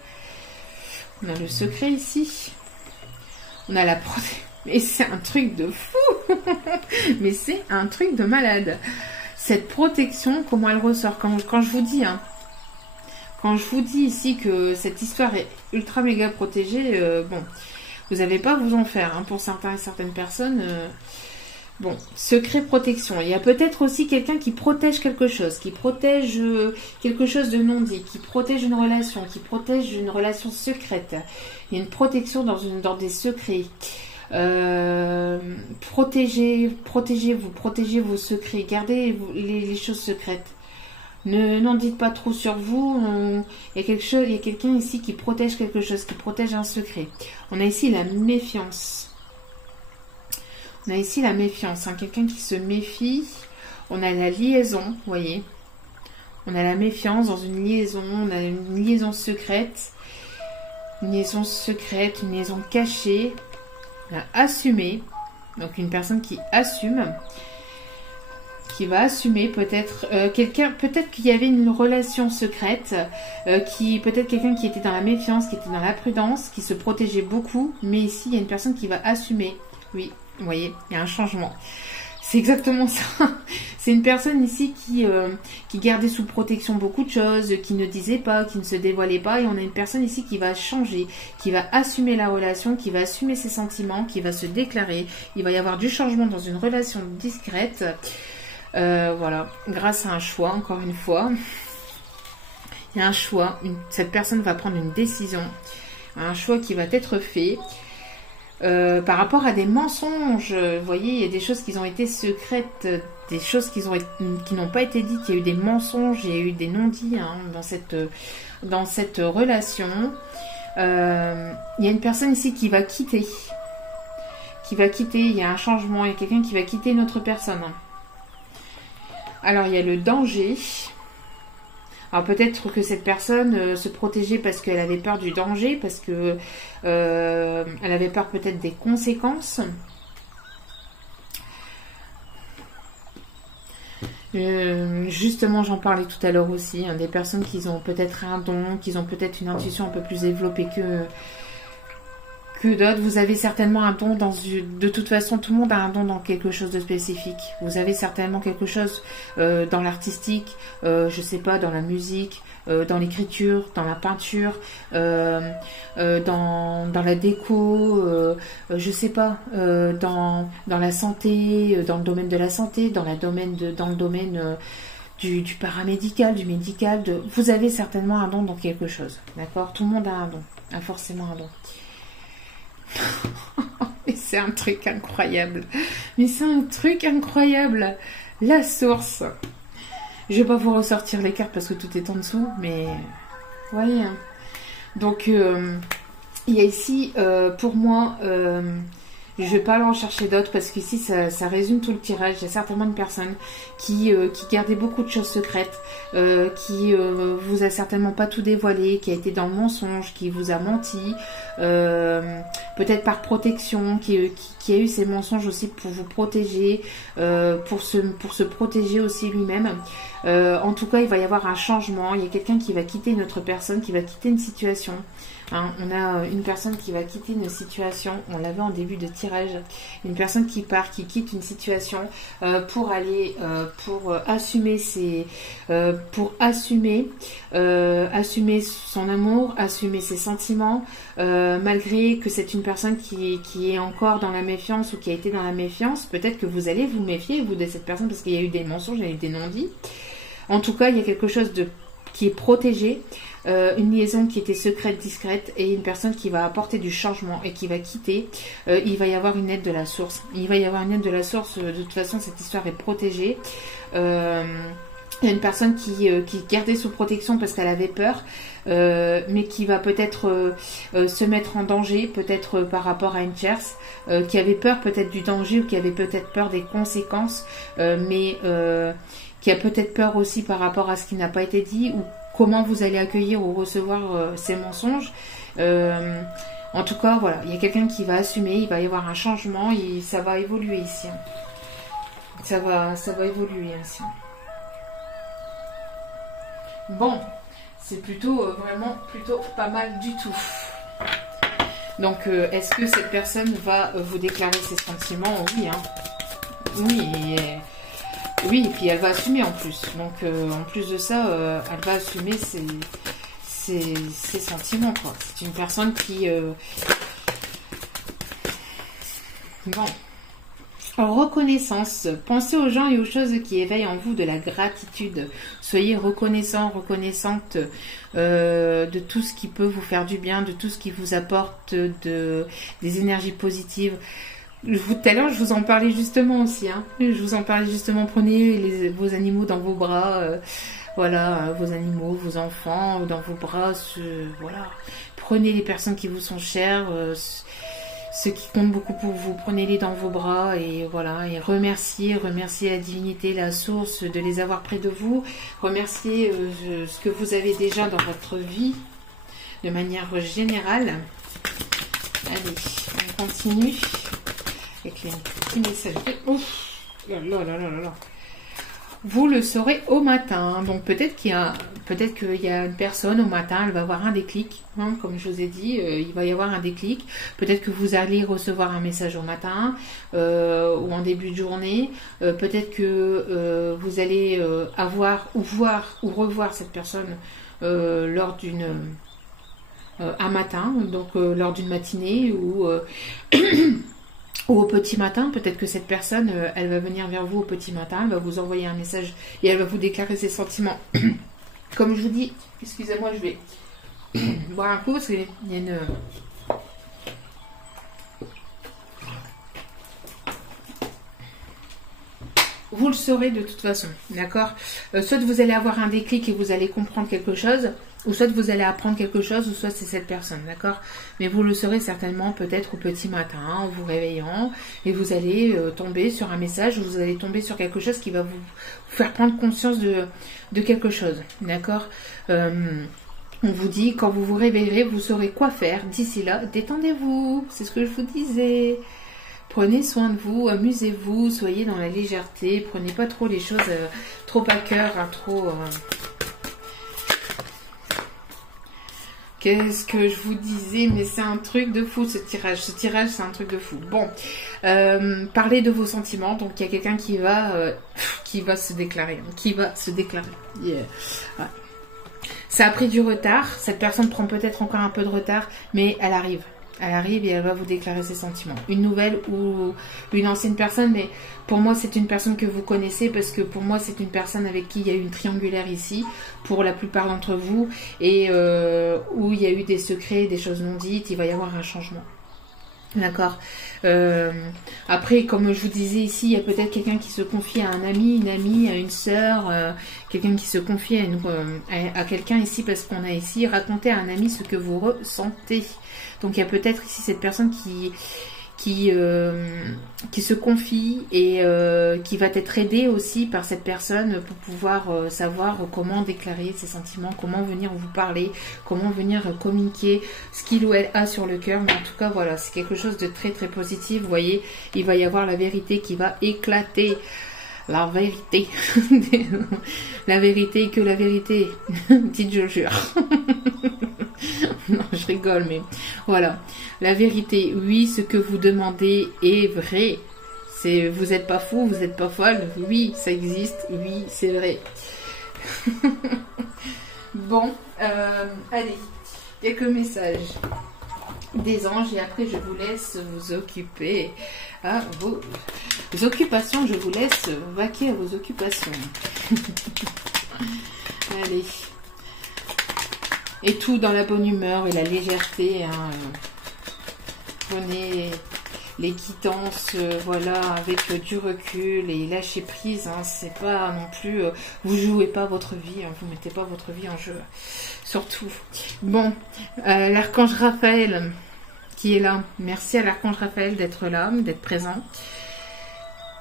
On a le secret ici. On a la protection. Mais c'est un truc de fou. Mais c'est un truc de malade. Cette protection, comment elle ressort quand je vous dis, hein, quand je vous dis ici que cette histoire est ultra méga protégée, bon, vous n'avez pas à vous en faire. Hein, pour certains et certaines personnes, bon, secret, protection. Il y a peut-être aussi quelqu'un qui protège quelque chose, qui protège quelque chose de non dit, qui protège une relation, qui protège une relation secrète. Il y a une protection dans des secrets. Protégez-vous, protégez vos secrets, gardez les choses secrètes. N'en dites pas trop sur vous. Il y a quelqu'un ici qui protège quelque chose, qui protège un secret. On a ici la méfiance. On a ici la méfiance, hein, quelqu'un qui se méfie. On a la liaison, vous voyez. On a la méfiance dans une liaison, on a une liaison secrète. Une liaison secrète, une liaison cachée. On a assumé. Donc une personne qui assume. Qui va assumer peut-être peut-être qu'il y avait une relation secrète, peut-être quelqu'un qui était dans la méfiance, qui était dans la prudence, qui se protégeait beaucoup, mais ici il y a une personne qui va assumer. Oui, vous voyez, il y a un changement. C'est exactement ça. C'est une personne ici qui gardait sous protection beaucoup de choses, qui ne disait pas, qui ne se dévoilait pas, et on a une personne ici qui va changer, qui va assumer la relation, qui va assumer ses sentiments, qui va se déclarer. Il va y avoir du changement dans une relation discrète. Voilà, grâce à un choix, encore une fois. Il y a un choix, cette personne va prendre une décision, un choix qui va être fait par rapport à des mensonges. Vous voyez, il y a des choses qui ont été secrètes, des choses qui n'ont pas été dites. Il y a eu des mensonges, il y a eu des non-dits, hein, dans cette relation. Il y a une personne ici qui va quitter. Il y a un changement, il y a quelqu'un qui va quitter une autre personne. Alors, il y a le danger. Alors, peut-être que cette personne se protégeait parce qu'elle avait peur du danger, parce que elle avait peur peut-être des conséquences. Justement, j'en parlais tout à l'heure aussi, hein, des personnes qui ont peut-être un don, qui ont peut-être une intuition un peu plus développée que d'autres. Vous avez certainement un don de toute façon, tout le monde a un don dans quelque chose de spécifique. Vous avez certainement quelque chose dans l'artistique, je sais pas, dans la musique, dans l'écriture, dans la peinture, dans la déco, je sais pas, dans la santé, dans le domaine de la santé, dans le domaine du paramédical, du médical. Vous avez certainement un don dans quelque chose, d'accord? Tout le monde a un don, a forcément un don. Mais c'est un truc incroyable. Mais c'est un truc incroyable. La source. Je vais pas vous ressortir les cartes parce que tout est en dessous, mais vous voyez. Hein. Donc il y a ici pour moi, je vais pas aller en chercher d'autres parce qu'ici ça résume tout le tirage. Il y a certainement une personne qui gardait beaucoup de choses secrètes, qui vous a certainement pas tout dévoilé, qui a été dans le mensonge, qui vous a menti, peut-être par protection, qui a eu ces mensonges aussi pour vous protéger, pour se protéger aussi lui-même. En tout cas, il va y avoir un changement. Il y a quelqu'un qui va quitter une autre personne, qui va quitter une situation. Hein, on a une personne qui va quitter une situation, on l'avait en début de tirage, une personne qui part, qui quitte une situation pour aller, pour assumer assumer son amour, assumer ses sentiments, malgré que c'est une personne qui est encore dans la méfiance ou qui a été dans la méfiance. Peut-être que vous allez vous méfier, vous, de cette personne, parce qu'il y a eu des mensonges, il y a eu des non-dits. En tout cas, il y a quelque chose qui est protégé. Une liaison qui était secrète, discrète, et une personne qui va apporter du changement et qui va quitter. Il va y avoir une aide de la source. Il va y avoir une aide de la source. De toute façon, cette histoire est protégée. Il y a une personne qui gardait sous protection parce qu'elle avait peur, mais qui va peut-être se mettre en danger, peut-être par rapport à une tierce, qui avait peur peut-être du danger ou qui avait peut-être peur des conséquences, mais qui a peut-être peur aussi par rapport à ce qui n'a pas été dit ou comment vous allez accueillir ou recevoir ces mensonges. En tout cas, voilà, il y a quelqu'un qui va assumer, il va y avoir un changement, ça va évoluer ici. Ça va évoluer ainsi. Bon, c'est plutôt vraiment plutôt pas mal du tout. Donc, est-ce que cette personne va vous déclarer ses sentiments? Oui, hein. Oui, oui, et puis elle va assumer en plus. Donc, en plus de ça, elle va assumer ses sentiments, quoi. C'est une personne qui... Bon. En reconnaissance, pensez aux gens et aux choses qui éveillent en vous de la gratitude. Soyez reconnaissant, reconnaissante de tout ce qui peut vous faire du bien, de tout ce qui vous apporte des énergies positives. Tout à l'heure, je vous en parlais justement aussi. Hein. Je vous en parlais justement, prenez vos animaux dans vos bras. Voilà, vos animaux, vos enfants dans vos bras. Voilà. Prenez les personnes qui vous sont chères. Ceux qui comptent beaucoup pour vous, prenez-les dans vos bras et voilà, et remerciez la divinité, la source de les avoir près de vous. Remerciez ce que vous avez déjà dans votre vie de manière générale. Allez, on continue avec les petits messages. Ouf, là là là là là. Vous le saurez au matin. Donc peut-être qu'il y a une personne au matin, elle va avoir un déclic. Hein, comme je vous ai dit, il va y avoir un déclic. Peut-être que vous allez recevoir un message au matin ou en début de journée. Peut-être que vous allez avoir ou voir ou revoir cette personne lors d'une un matin, donc lors d'une matinée ou ou au petit matin. Peut-être que cette personne, elle va venir vers vous au petit matin, elle va vous envoyer un message et elle va vous déclarer ses sentiments. Comme je vous dis, excusez-moi, je vais boire un coup parce qu'il y a une... Vous le saurez de toute façon, d'accord? Soit vous allez avoir un déclic et vous allez comprendre quelque chose, ou soit vous allez apprendre quelque chose, ou soit c'est cette personne, d'accord? Mais vous le saurez certainement peut-être au petit matin, en vous réveillant, et vous allez tomber sur un message, ou vous allez tomber sur quelque chose qui va vous faire prendre conscience de quelque chose, d'accord? On vous dit, quand vous vous réveillerez, vous saurez quoi faire. D'ici là, détendez-vous, c'est ce que je vous disais. Prenez soin de vous, amusez-vous, soyez dans la légèreté, prenez pas trop les choses trop à cœur, hein, trop... Qu'est-ce que je vous disais? Mais c'est un truc de fou ce tirage. Ce tirage, c'est un truc de fou. Bon, parlez de vos sentiments. Donc, il y a quelqu'un qui va se déclarer. Qui va se déclarer. Yeah. Ouais. Ça a pris du retard. Cette personne prend peut-être encore un peu de retard, mais elle arrive. Elle arrive et elle va vous déclarer ses sentiments. Une nouvelle ou une ancienne personne, mais pour moi c'est une personne que vous connaissez parce que pour moi c'est une personne avec qui il y a eu une triangulaire ici, pour la plupart d'entre vous, et où il y a eu des secrets, des choses non dites, il va y avoir un changement. D'accord. Après, comme je vous disais ici, il y a peut-être quelqu'un qui se confie à un ami, une amie, à une sœur, quelqu'un qui se confie à quelqu'un ici, parce qu'on a ici raconté à un ami ce que vous ressentez. Donc il y a peut-être ici cette personne qui se confie et qui va être aidée aussi par cette personne pour pouvoir savoir comment déclarer ses sentiments, comment venir vous parler, comment venir communiquer ce qu'il ou elle a sur le cœur. Mais en tout cas, voilà, c'est quelque chose de très très positif. Vous voyez, il va y avoir la vérité qui va éclater. La vérité. La vérité, que la vérité. Petite, je jure. Non, je rigole, mais voilà. La vérité, oui, ce que vous demandez est vrai. Vous n'êtes pas fou, vous n'êtes pas folle. Oui, ça existe. Oui, c'est vrai. Bon, allez, quelques messages des anges et après je vous laisse vous occuper à vos occupations. Je vous laisse vaquer à vos occupations. Allez. Et tout dans la bonne humeur et la légèreté. Hein. Prenez les quittances, voilà, avec du recul et lâchez prise. Hein. C'est pas non plus... vous jouez pas votre vie, hein. Vous mettez pas votre vie en jeu. Surtout. Bon, l'archange Raphaël qui est là. Merci à l'archange Raphaël d'être là, d'être présent.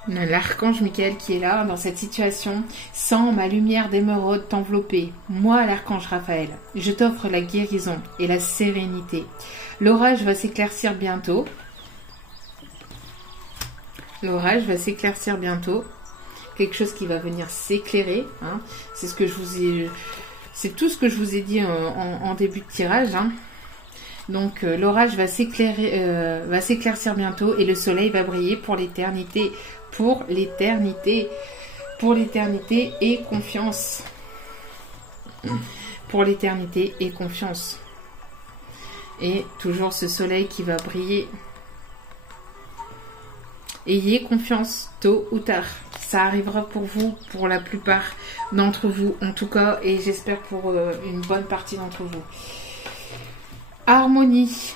L'archange Michael qui est là dans cette situation. Sens ma lumière d'émeraude t'envelopper. Moi, l'archange Raphaël, je t'offre la guérison et la sérénité. L'orage va s'éclaircir bientôt. L'orage va s'éclaircir bientôt. quelque chose qui va venir s'éclairer. Hein. C'est ce que je vous ai, c'est tout ce que je vous ai dit en début de tirage. Hein. Donc l'orage va s'éclaircir bientôt et le soleil va briller pour l'éternité, pour l'éternité, pour l'éternité et confiance. Pour l'éternité et confiance. Et toujours ce soleil qui va briller. Ayez confiance, tôt ou tard. Ça arrivera pour vous, pour la plupart d'entre vous, en tout cas, et j'espère pour une bonne partie d'entre vous. Harmonie.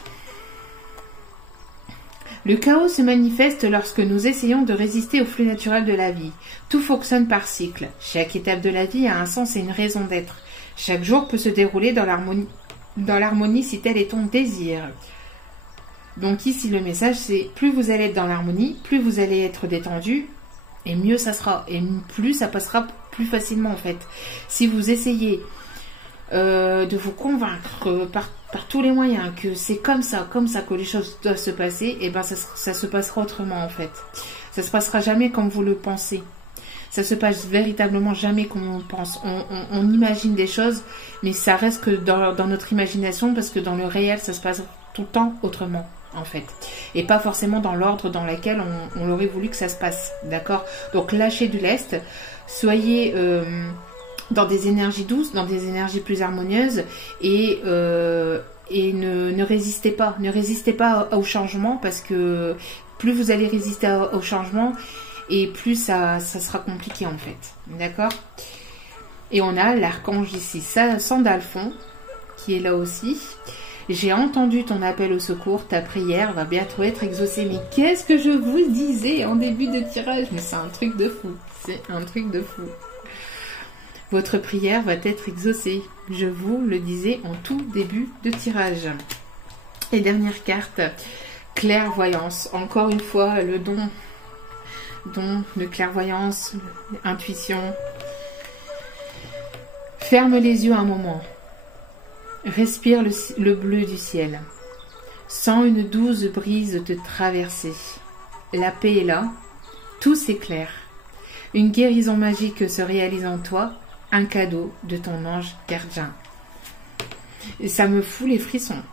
Le chaos se manifeste lorsque nous essayons de résister au flux naturel de la vie. Tout fonctionne par cycle. Chaque étape de la vie a un sens et une raison d'être. Chaque jour peut se dérouler dans l'harmonie si tel est ton désir. Donc ici le message c'est plus vous allez être dans l'harmonie, plus vous allez être détendu et mieux ça sera. Et plus ça passera plus facilement en fait. Si vous essayez de vous convaincre par tous les moyens que c'est comme ça que les choses doivent se passer, et ben ça se passera autrement en fait. Ça se passera jamais comme vous le pensez. Ça se passe véritablement jamais comme on pense. On imagine des choses, mais ça reste que dans notre imagination, parce que dans le réel, ça se passe tout le temps autrement, en fait. Et pas forcément dans l'ordre dans lequel on aurait voulu que ça se passe, d'accord? Donc lâchez du lest, soyez dans des énergies douces, dans des énergies plus harmonieuses, et ne résistez pas. Ne résistez pas au changement, parce que plus vous allez résister au changement, et plus ça sera compliqué en fait. D'accord? Et on a l'archange ici, Sandalphon, qui est là aussi. J'ai entendu ton appel au secours, ta prière va bientôt être exaucée. Mais qu'est-ce que je vous disais en début de tirage? Mais c'est un truc de fou. C'est un truc de fou. Votre prière va être exaucée. Je vous le disais en tout début de tirage. Et dernière carte, clairvoyance. Encore une fois, le don de clairvoyance, intuition. Ferme les yeux un moment. Respire le bleu du ciel. Sens une douce brise te traverser. La paix est là. Tout s'éclaire. Une guérison magique se réalise en toi. Un cadeau de ton ange gardien. Et ça me fout les frissons.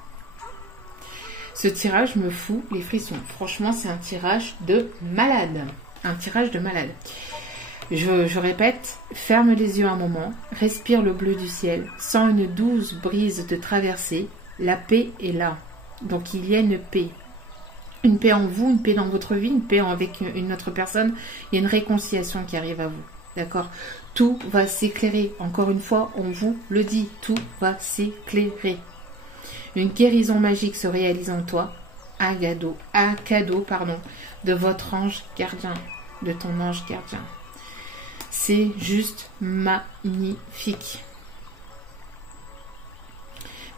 Ce tirage me fout les frissons. Franchement, c'est un tirage de malade. Un tirage de malade. Je répète, ferme les yeux un moment, respire le bleu du ciel, sens une douce brise te traverser, la paix est là. Donc il y a une paix. Une paix en vous, une paix dans votre vie, une paix avec une autre personne. Il y a une réconciliation qui arrive à vous. D'accord? Tout va s'éclairer. Encore une fois, on vous le dit, tout va s'éclairer. Une guérison magique se réalise en toi. Un cadeau, de votre ange gardien, de ton ange gardien. C'est juste magnifique.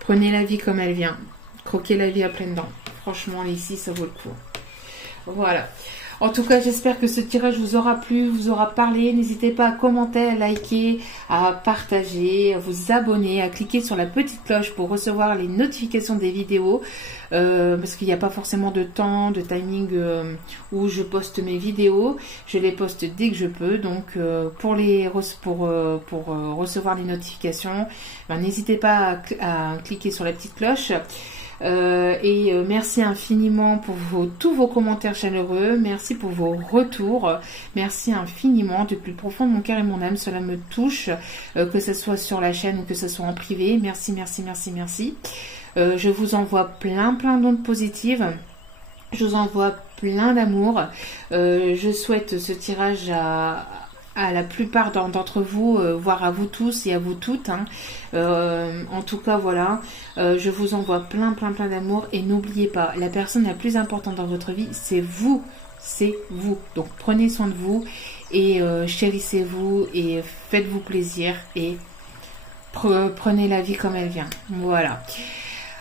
Prenez la vie comme elle vient. Croquez la vie à pleines dents. Franchement, ici, ça vaut le coup. Voilà. En tout cas, j'espère que ce tirage vous aura plu, vous aura parlé. N'hésitez pas à commenter, à liker, à partager, à vous abonner, à cliquer sur la petite cloche pour recevoir les notifications des vidéos. Parce qu'il n'y a pas forcément de temps, de timing où je poste mes vidéos. Je les poste dès que je peux. Donc, pour recevoir les notifications, n'hésitez pas à cliquer sur la petite cloche. Merci infiniment pour tous vos commentaires chaleureux, merci pour vos retours, merci infiniment du plus profond de mon cœur et mon âme, cela me touche, que ce soit sur la chaîne ou que ce soit en privé, merci. Je vous envoie plein d'ondes positives, je vous envoie plein d'amour, je souhaite ce tirage à la plupart d'entre vous, voire à vous tous et à vous toutes. Hein. En tout cas, voilà, je vous envoie plein d'amour. Et n'oubliez pas, la personne la plus importante dans votre vie, c'est vous. C'est vous. Donc, prenez soin de vous et chérissez-vous et faites-vous plaisir et prenez la vie comme elle vient. Voilà.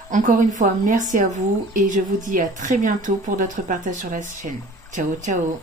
Encore une fois, merci à vous et je vous dis à très bientôt pour d'autres partages sur la chaîne. Ciao, ciao.